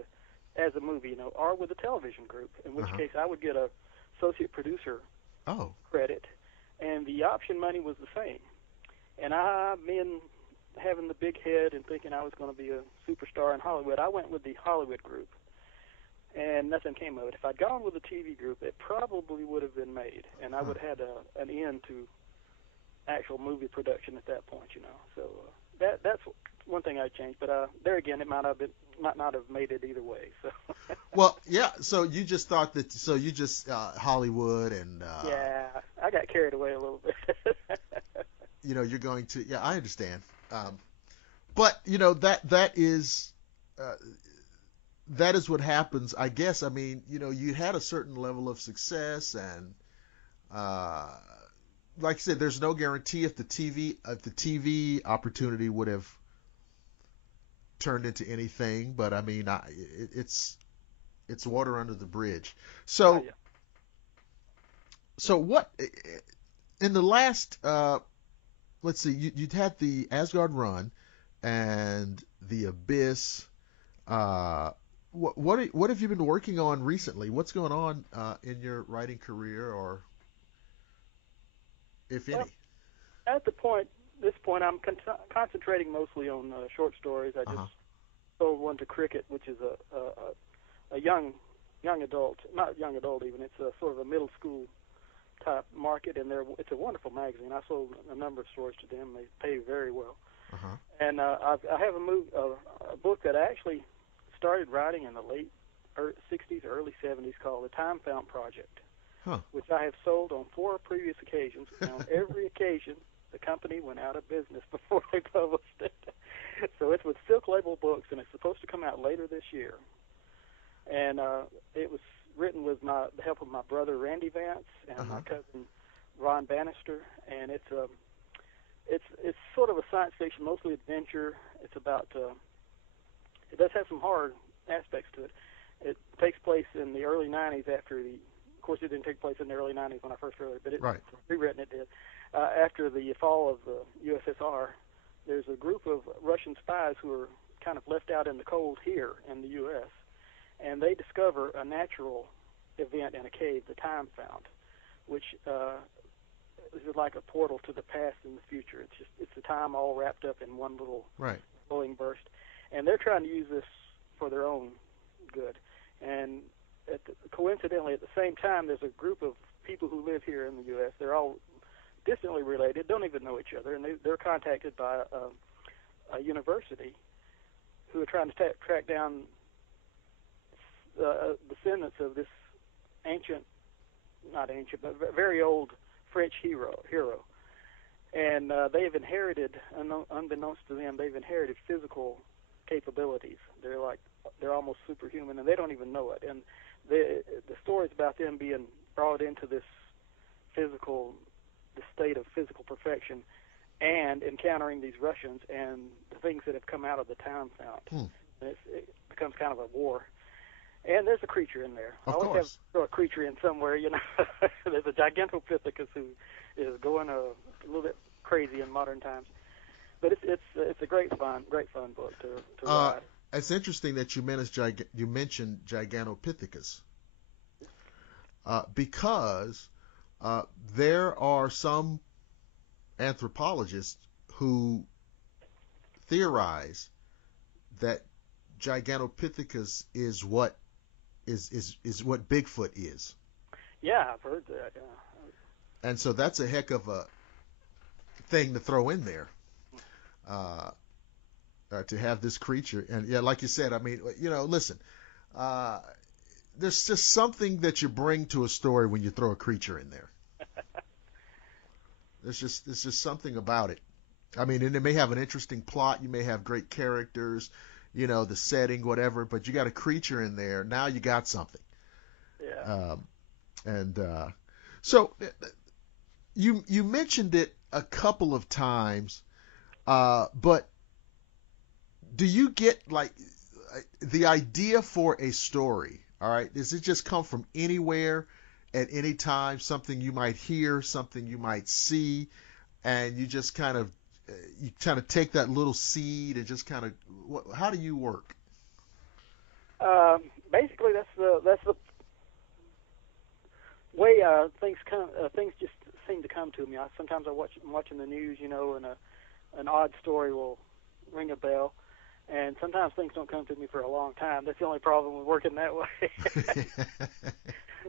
as a movie, or with a television group, in which case I would get a associate producer credit, and the option money was the same. And me having the big head and thinking I was going to be a superstar in Hollywood, I went with the Hollywood group, and nothing came of it. If I'd gone with the TV group, it probably would have been made, and I would have had an end to actual movie production at that point, So that's one thing I'd change. But there again, it might not have made it either way. So. Well, yeah. So you just thought that. So you just Hollywood and. Yeah, I got carried away a little bit. You're going to. Yeah, I understand. But that is what happens. I guess. I mean, you had a certain level of success, and like I said, there's no guarantee if the TV opportunity would have turned into anything. But I mean, it's water under the bridge. So, yeah. So what in the last? Let's see. You'd had the Asgard run and the Abyss. What have you been working on recently? What's going on in your writing career, or if any? Well, at this point, I'm concentrating mostly on short stories. I just sold one to Cricket, which is a young adult, not young adult even. It's a sort of a middle school type market, and it's a wonderful magazine. I sold a number of stories to them. They pay very well. And I have a book that I actually started writing in the late 60s, early 70s, called The Time Found Project, which I have sold on 4 previous occasions. And on every occasion, the company went out of business before they published it. So it's with Silk Label Books, and it's supposed to come out later this year. And it was written with the help of my brother Randy Vance and my cousin Ron Bannister, and it's sort of a science fiction, mostly adventure. It's about it does have some horror aspects to it. It takes place in the early 90s of course it didn't take place in the early 90s when I first wrote it, but rewritten it did. After the fall of the USSR, there's a group of Russian spies who are kind of left out in the cold here in the U.S., and they discover a natural event in a cave, the Time Found, which is like a portal to the past and the future. It's the time all wrapped up in one little glowing burst, and they're trying to use this for their own good. And coincidentally, at the same time, there's a group of people who live here in the U.S. They're all distantly related, don't even know each other, and they're contacted by a university who are trying to track down descendants of this but very old French hero. And they've inherited, unbeknownst to them, they've inherited physical capabilities. They're almost superhuman, and they don't even know it. And the story's about them being brought into this state of physical perfection, and encountering these Russians and the things that have come out of the Time Found. And it becomes kind of a war. And there's a creature in there. Of I always course. have to throw a creature in somewhere, There's a Gigantopithecus who is going a little bit crazy in modern times. But it's a great fun book to write. It's interesting that you mentioned Gigantopithecus, because there are some anthropologists who theorize that Gigantopithecus is what Bigfoot is. Yeah, I've heard that. Yeah. And so that's a heck of a thing to throw in there, to have this creature. And yeah, like you said, I mean, listen, there's just something that you bring to a story when you throw a creature in there. There's just something about it. I mean, and it may have an interesting plot. You may have great characters, the setting, whatever, but you got a creature in there. Now you got something. Yeah. So you mentioned it a couple of times, but do you get like the idea for a story? All right, does it just come from anywhere at any time? Something you might hear, something you might see, and you just kind of take that little seed and just kind of. How do you work? Basically, that's the way things come. Things just seem to come to me. Sometimes I'm watching the news, and an odd story will ring a bell. And sometimes things don't come to me for a long time. That's the only problem with working that way.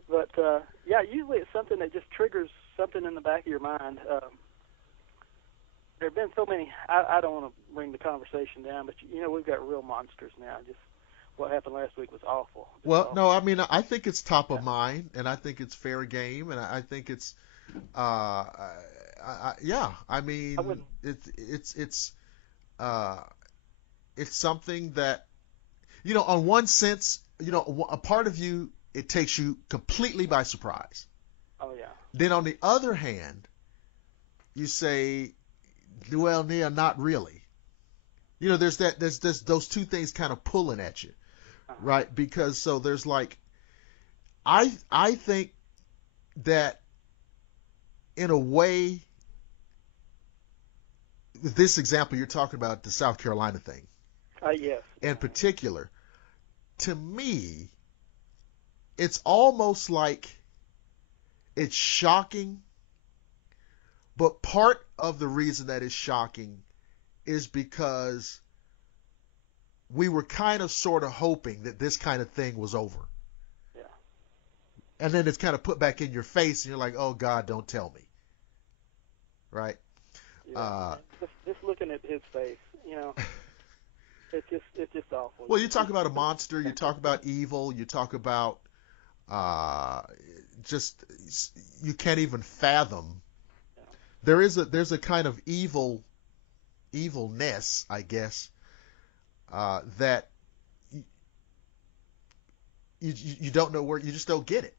But, usually it's something that just triggers something in the back of your mind. There have been so many, I don't want to bring the conversation down, but, we've got real monsters now. Just what happened last week was awful. No, I mean, I think it's top of mind, and I think it's fair game, and I think it's, it's something that, on one sense, a part of you, it takes you completely by surprise. Oh, yeah. Then on the other hand, you say, well, Nia, not really. There's those two things kind of pulling at you, right? Because so there's like, I think that in a way, with this example, you're talking about the South Carolina thing. Yes. In particular, to me, it's almost like it's shocking, but part of the reason that it's shocking is because we were kind of sort of hoping that this kind of thing was over. Yeah. And then it's kind of put back in your face, and you're like, oh, God, don't tell me. Right? Yeah, just looking at his face, it's just awful. Well, you talk about a monster, you talk about evil, you talk about just you can't even fathom. Yeah. There's a kind of evilness, I guess, that you don't know where, you just don't get it.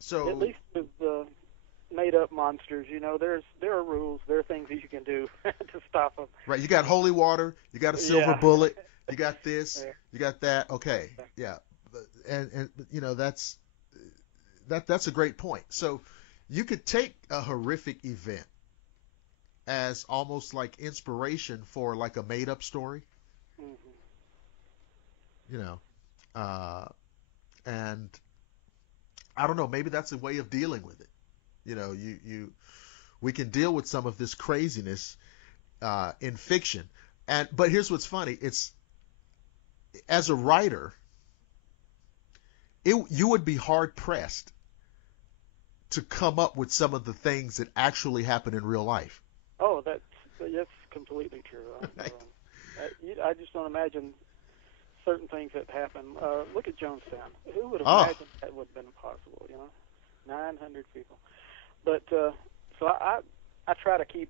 So at least with made-up monsters, there are rules, there are things that you can do to stop them. Right, you got holy water, you got a silver bullet, you got this, you got that. Okay, yeah, and that's a great point. So you could take a horrific event as almost like inspiration for like a made-up story. Mm-hmm. And I don't know, maybe that's a way of dealing with it. We can deal with some of this craziness in fiction. But here's what's funny. It's, as a writer, you would be hard pressed to come up with some of the things that actually happen in real life. Oh, that's completely true. Right. I just don't imagine certain things that happen. Look at Jonestown. Who would have imagined that would have been possible? 900 people. But so I try to keep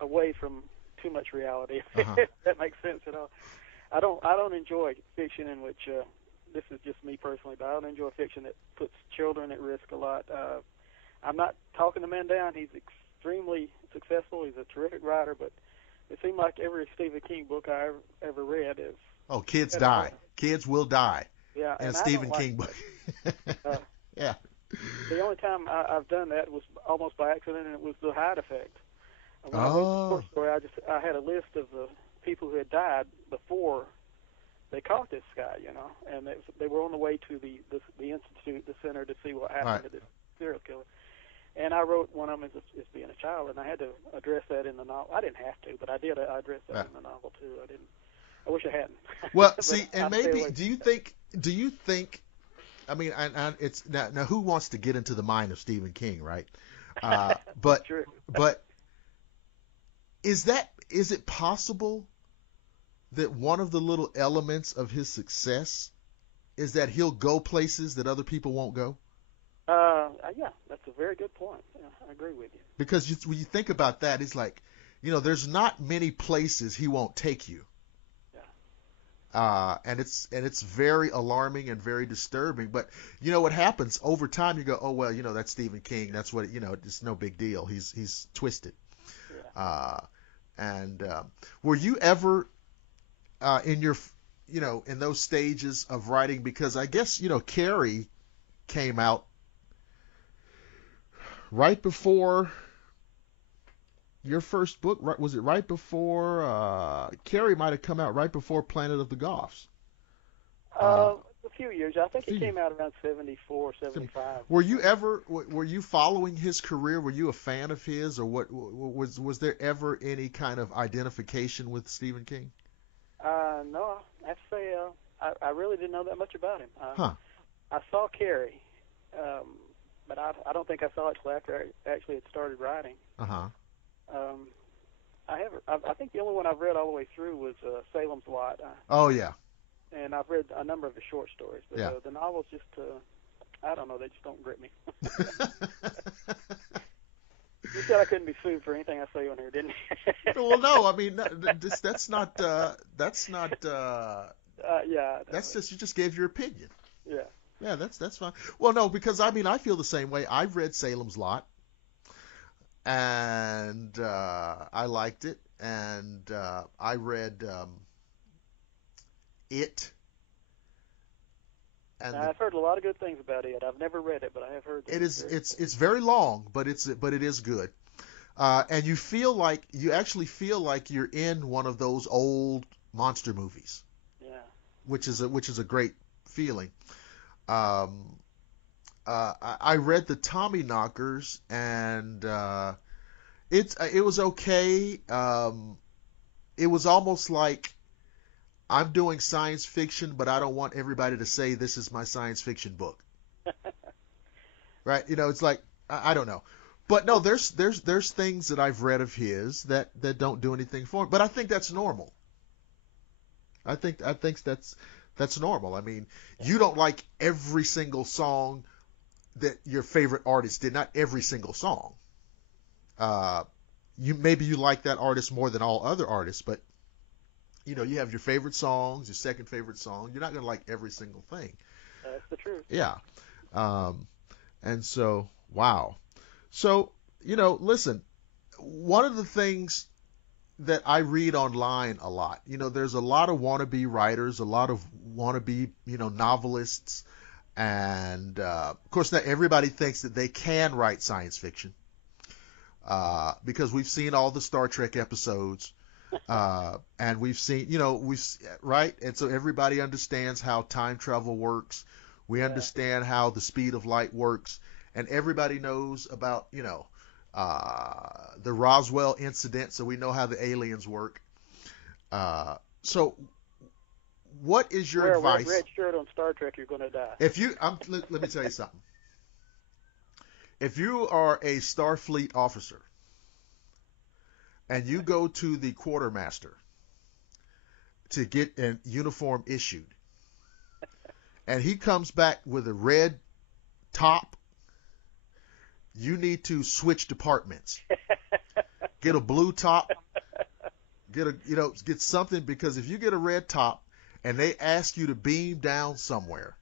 away from too much reality. If that makes sense at all. I don't enjoy fiction in which this is just me personally, but I don't enjoy fiction that puts children at risk a lot. I'm not talking the man down. He's extremely successful. He's a terrific writer, but it seemed like every Stephen King book I ever read is. Oh, kids die. Kids will die. Yeah, in a Stephen King book. Yeah. The only time I've done that was almost by accident, and it was the Hyde Effect. When I wrote the short story, I had a list of the people who had died before they caught this guy, and they were on the way to the institute, the center, to see what happened to this serial killer. And I wrote one of them as being a child, and I had to address that in the novel. I didn't have to, but I did. I addressed that in the novel too. I wish I hadn't. Well, see, and maybe do you think? I mean, it's now who wants to get into the mind of Stephen King, right? But True. But is it possible that one of the little elements of his success is that he'll go places that other people won't go. Yeah, that's a very good point. Yeah, I agree with you. Because when you think about that, it's like, there's not many places he won't take you. Yeah. And it's very alarming and very disturbing. But what happens over time? You go, oh well, that's Stephen King. That's what it's no big deal. He's twisted. Yeah. And were you ever in your in those stages of writing? Because I guess Carrie came out right before your first book. Right? Was it right before Carrie might have come out right before Planet of the Goths? A few years. I think it came out around 74, 75. Were you following his career? Were you a fan of his, or what was there ever any kind of identification with Stephen King? No, I have to say I really didn't know that much about him. I saw Carrie, but I don't think I saw it till after I actually had started writing. Uh-huh. I think the only one I've read all the way through was Salem's Lot. Oh yeah. And I've read a number of his short stories, but the novels just, I don't know, they just don't grip me. You said I couldn't be sued for anything I say on here, didn't you? Well, no, I mean that's not. Yeah. That's just, you just gave your opinion. Yeah. Yeah, that's fine. Well, no, because I mean I feel the same way. I've read Salem's Lot, and I liked it, and I read It. And I've heard a lot of good things about it. I've never read it, but I have heard that it's very long, but it is good. And you actually feel like you're in one of those old monster movies. Yeah. Which is a great feeling. I read the Tommyknockers, and it was okay. It was almost like I'm doing science fiction, but I don't want everybody to say this is my science fiction book. Right? It's like I don't know. But no, there's things that I've read of his that don't do anything for him. But I think that's normal. I think that's normal. I mean, you don't like every single song that your favorite artist did, not every single song. Maybe you like that artist more than all other artists, but you have your favorite songs, your second favorite song. You're not going to like every single thing. That's the truth. Yeah. And so, wow. So, listen, one of the things that I read online a lot, there's a lot of wannabe writers, a lot of wannabe, novelists. And, of course, not everybody thinks that they can write science fiction. Because we've seen all the Star Trek episodes. And we've seen, right? And so everybody understands how time travel works. We understand how the speed of light works. And everybody knows about, the Roswell incident, so we know how the aliens work. So what is your advice? Wear a red shirt on Star Trek, you're going to die. Let me tell you something. If you are a Starfleet officer, and you go to the quartermaster to get a uniform issued, and he comes back with a red top, you need to switch departments. Get a blue top. Get something, because if you get a red top and they ask you to beam down somewhere,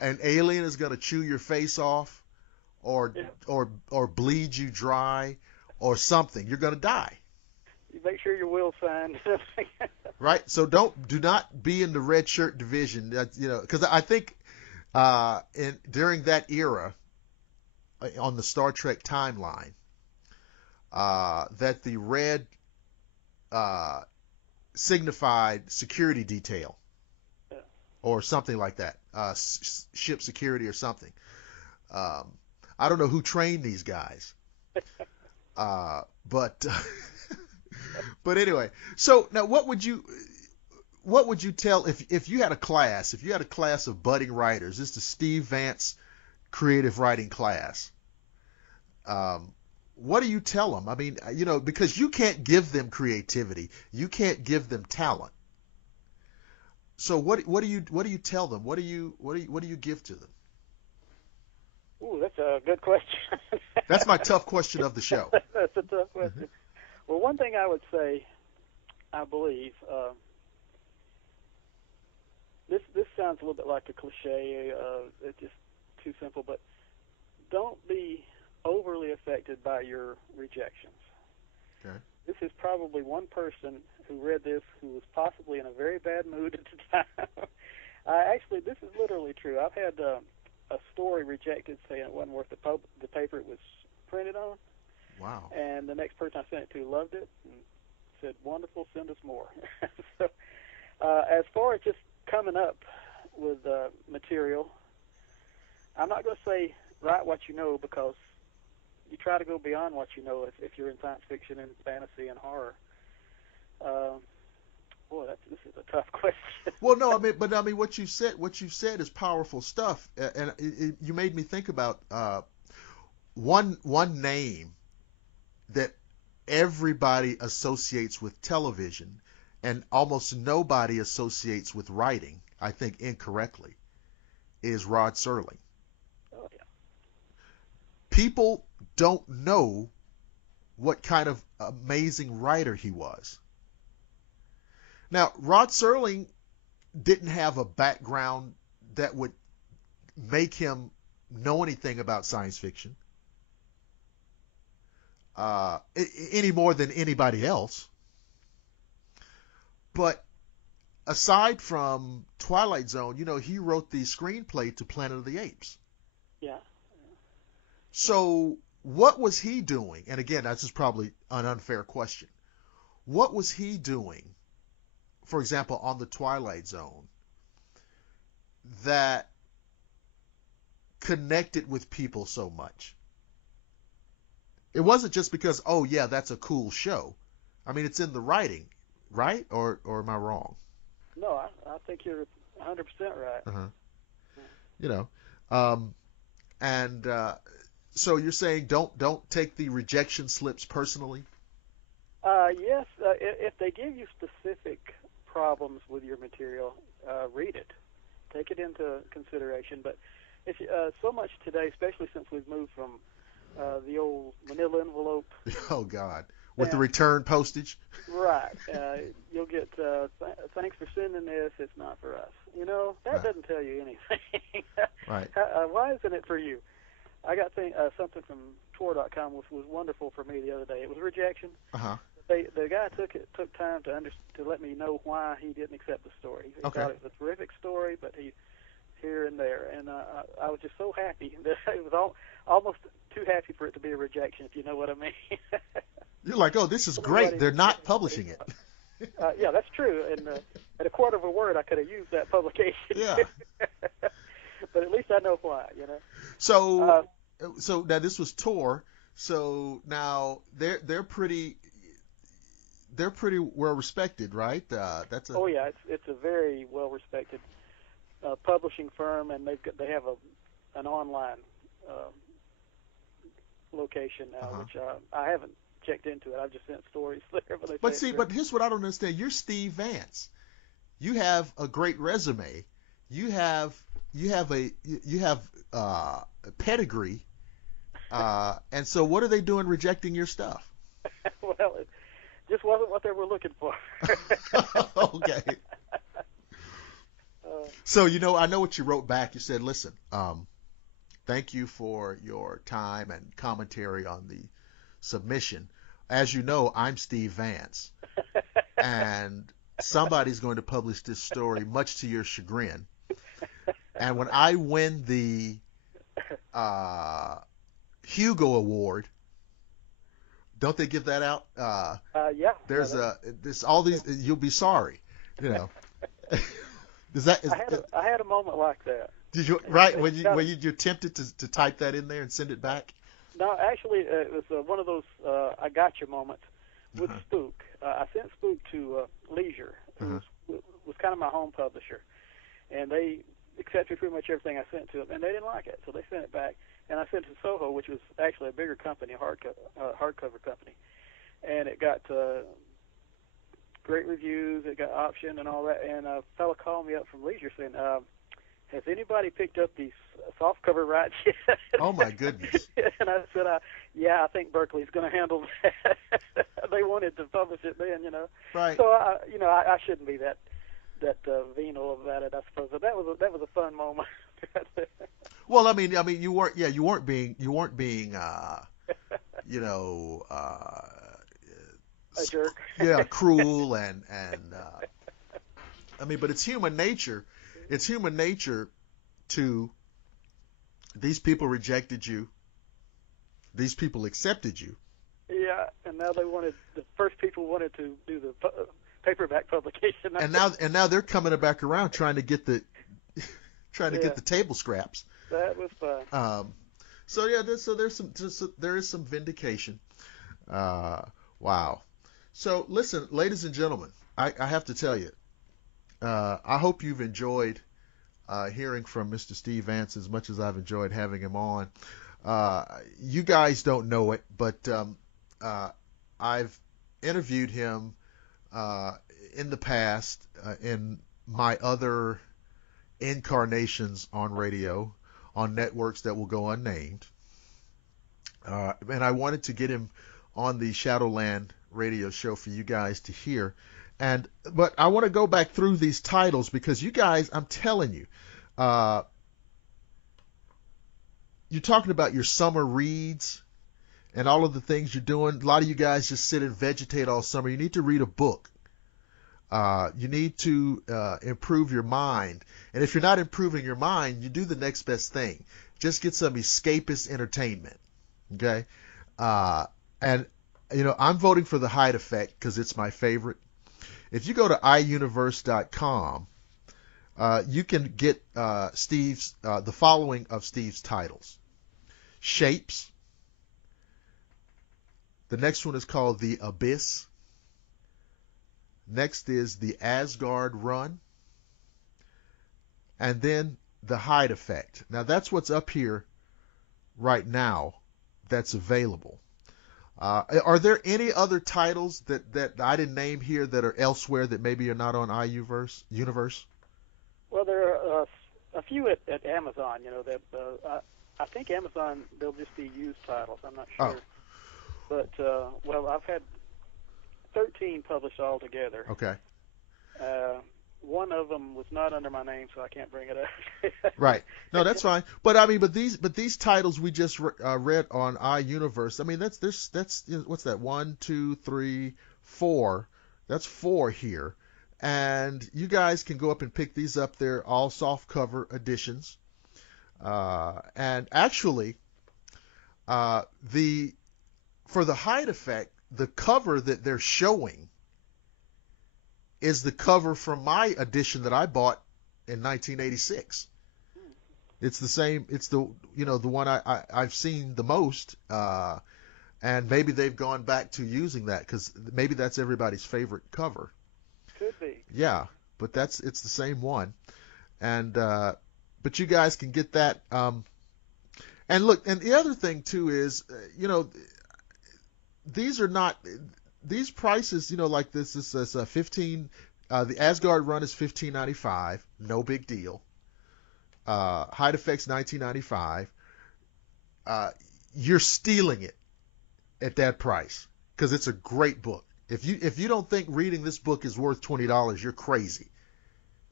an alien is going to chew your face off, or bleed you dry, or something. You're going to die. You make sure your will's signed. Right. So do not be in the red shirt division. Because I think during that era on the Star Trek timeline, that the red signified security detail, or something like that, ship security or something. I don't know who trained these guys. But anyway, so now what would you tell if you had a class of budding writers? This is the Steve Vance creative writing class. What do you tell them? I mean, because you can't give them creativity, you can't give them talent. So what do you tell them? What do you give to them? Ooh, that's a good question. That's my tough question of the show. That's a tough question. Well, one thing I would say, I believe, this sounds a little bit like a cliche. It's just too simple, but don't be overly affected by your rejections. Okay. This is probably one person who read this who was possibly in a very bad mood at the time. Actually, this is literally true. I've had a story rejected saying it wasn't worth the paper it was printed on. Wow. And the next person I sent it to loved it and said, wonderful, send us more. So as far as just coming up with material, I'm not going to say write what you know, because you try to go beyond what you know if you're in science fiction and fantasy and horror. Boy, this is a tough question. Well, no, I mean, what you said is powerful stuff, and you made me think about one name that everybody associates with television, and almost nobody associates with writing, I think incorrectly, is Rod Serling. Oh, yeah. People don't know what kind of amazing writer he was. Now, Rod Serling didn't have a background that would make him know anything about science fiction any more than anybody else. But aside from Twilight Zone, he wrote the screenplay to Planet of the Apes. Yeah. So what was he doing? And again, this is probably an unfair question. What was he doing, for example, on the Twilight Zone, that connected with people so much? It wasn't just because, oh yeah, that's a cool show. I mean, it's in the writing, right? Or am I wrong? No, I think you're 100% right. So you're saying don't take the rejection slips personally? Yes, if they give you specific problems with your material, read it. Take it into consideration. But if so much today, especially since we've moved from the old manila envelope. Oh, God. With the return postage? Right. You'll get, thanks for sending this. It's not for us. That doesn't tell you anything. Right. Why isn't it for you? I got something from Tor.com, which was wonderful for me the other day. It was rejection. Uh-huh. The guy took time to let me know why he didn't accept the story. He thought it was a terrific story, but he here and there, and I was just so happy that it was almost too happy for it to be a rejection, if you know what I mean. You're like, oh, this is great. They're not publishing it. Yeah, that's true. And at a quarter of a word, I could have used that publication. Yeah. But at least I know why, So now this was Tor. So now they're pretty well respected, right? Oh yeah, it's a very well respected publishing firm, and they have an online location now, which I haven't checked into it. I've just sent stories there. But here's what I don't understand. You're Steve Vance. You have a great resume. You have a pedigree. And so what are they doing rejecting your stuff? Well, it just wasn't what they were looking for. Okay. So, I know what you wrote back. You said, listen, thank you for your time and commentary on the submission. As you know, I'm Steve Vance, and somebody's going to publish this story, much to your chagrin. And when I win the Hugo Award, don't they give that out? Yeah. There's all these. You'll be sorry, I had a moment like that. Did you when you tempted to type that in there and send it back? No, actually, it was one of those I gotcha moments with Spook. I sent Spook to Leisure, who was kind of my home publisher, and they accepted pretty much everything I sent to them, and they didn't like it, so they sent it back. And I sent it to Soho, which was actually a bigger company, a hardcover company, and it got great reviews. It got optioned and all that. And a fellow called me up from Leisure saying, has anybody picked up these softcover rights yet? Oh, my goodness. And I said, yeah, I think Berkeley's going to handle that. They wanted to publish it then, Right. So, I shouldn't be that venal about it, I suppose. But that was a fun moment. Well, I mean, you weren't being, a jerk. Yeah, cruel and I mean, but it's human nature. It's human nature to, these people rejected you. These people accepted you. Yeah, and now the first people wanted to do the paperback publication. And now they're coming back around trying to get the get the table scraps. That was fun. So yeah, there is some vindication. Wow. So listen, ladies and gentlemen, I have to tell you, I hope you've enjoyed hearing from Mr. Steve Vance as much as I've enjoyed having him on. You guys don't know it, but I've interviewed him in the past in my other incarnations on radio, on networks that will go unnamed. And I wanted to get him on the Shadowland radio show for you guys to hear. But I want to go back through these titles because you guys, I'm telling you, you're talking about your summer reads and all of the things you're doing. A lot of you guys just sit and vegetate all summer. You need to read a book. You need to improve your mind. And if you're not improving your mind, you do the next best thing. Just get some escapist entertainment. Okay? And, I'm voting for The Hyde Effect because it's my favorite. If you go to iuniverse.com, you can get the following of Steve's titles. Shapes. The next one is called The Abyss. Next is The Asgard Run. And then The Hyde Effect. Now that's what's up here right now that's available. Are there any other titles that I didn't name here that are elsewhere that maybe are not on Universe? Well, there are a few at Amazon. That I think Amazon, they'll just be used titles. I'm not sure. Oh. But I've had 13 published altogether. Okay. One of them was not under my name, so I can't bring it up. Right. No, that's fine. But these titles we just read on iUniverse. I mean, that's what's that? 1, 2, 3, 4. That's 4 here. And you guys can go up and pick these up. They're all soft cover editions. And actually, for the Hyde Effect, the cover that they're showing is the cover from my edition that I bought in 1986. It's the same. It's the one I've seen the most, and maybe they've gone back to using that because maybe that's everybody's favorite cover. Could be. Yeah, but it's the same one, and but you guys can get that. And look, and the other thing too is, these are not. These prices, like this is 15. The Asgard Run is $15.95, no big deal. Hyde Effect's $19.95. You're stealing it at that price because it's a great book. If you don't think reading this book is worth $20, you're crazy.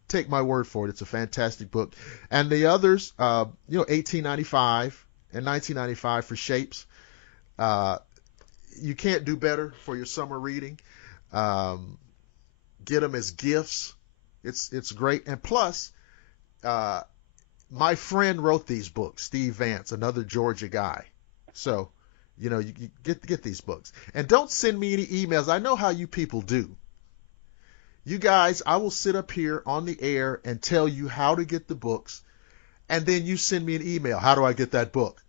Take my word for it. It's a fantastic book. And the others, $18.95 and $19.95 for Shapes. You can't do better for your summer reading. Get them as gifts. It's great. And plus, my friend wrote these books, Steve Vance, another Georgia guy. So, you get these books. And don't send me any emails. I know how you people do. You guys, I will sit up here on the air and tell you how to get the books, and then you send me an email. How do I get that book?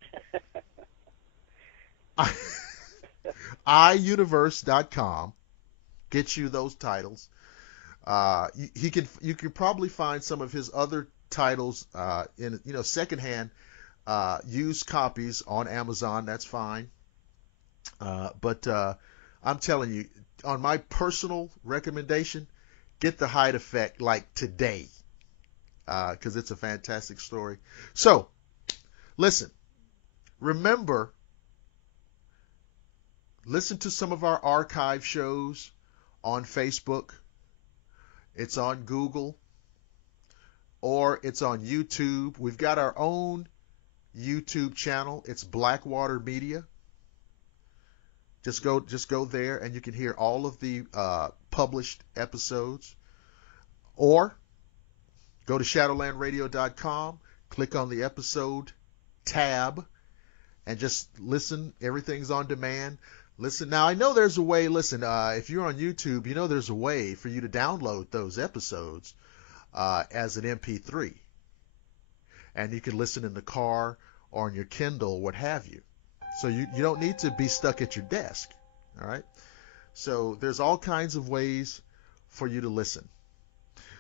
iUniverse.com gets you those titles. You can probably find some of his other titles in secondhand used copies on Amazon. That's fine. But I'm telling you, on my personal recommendation, get the Hyde Effect like today, because it's a fantastic story. So, listen, remember, listen to some of our archive shows on Facebook. It's on Google, or it's on YouTube. We've got our own YouTube channel. It's Blackwater Media. Just go there, and you can hear all of the published episodes. Or go to shadowlandradio.com, click on the episode tab, and just listen. Everything's on demand. Listen. Now, I know there's a way. Listen, if you're on YouTube, you know there's a way for you to download those episodes as an MP3. And you can listen in the car or on your Kindle, what have you. So you don't need to be stuck at your desk, all right? So there's all kinds of ways for you to listen.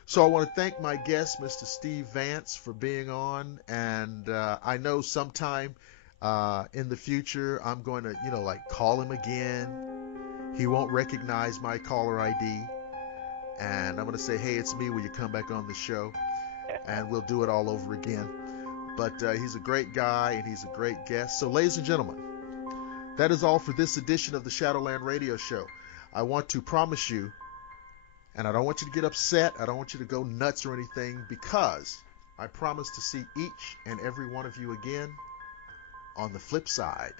So I want to thank my guest, Mr. Steve Vance, for being on. And I know sometime in the future I'm going to, like call him again. He won't recognize my caller ID. And I'm going to say, hey, it's me. Will you come back on the show? And we'll do it all over again. But he's a great guy, and he's a great guest. So, ladies and gentlemen, that is all for this edition of the Shadowland Radio Show. I want to promise you, and I don't want you to get upset, I don't want you to go nuts or anything, because I promise to see each and every one of you again on the flip side.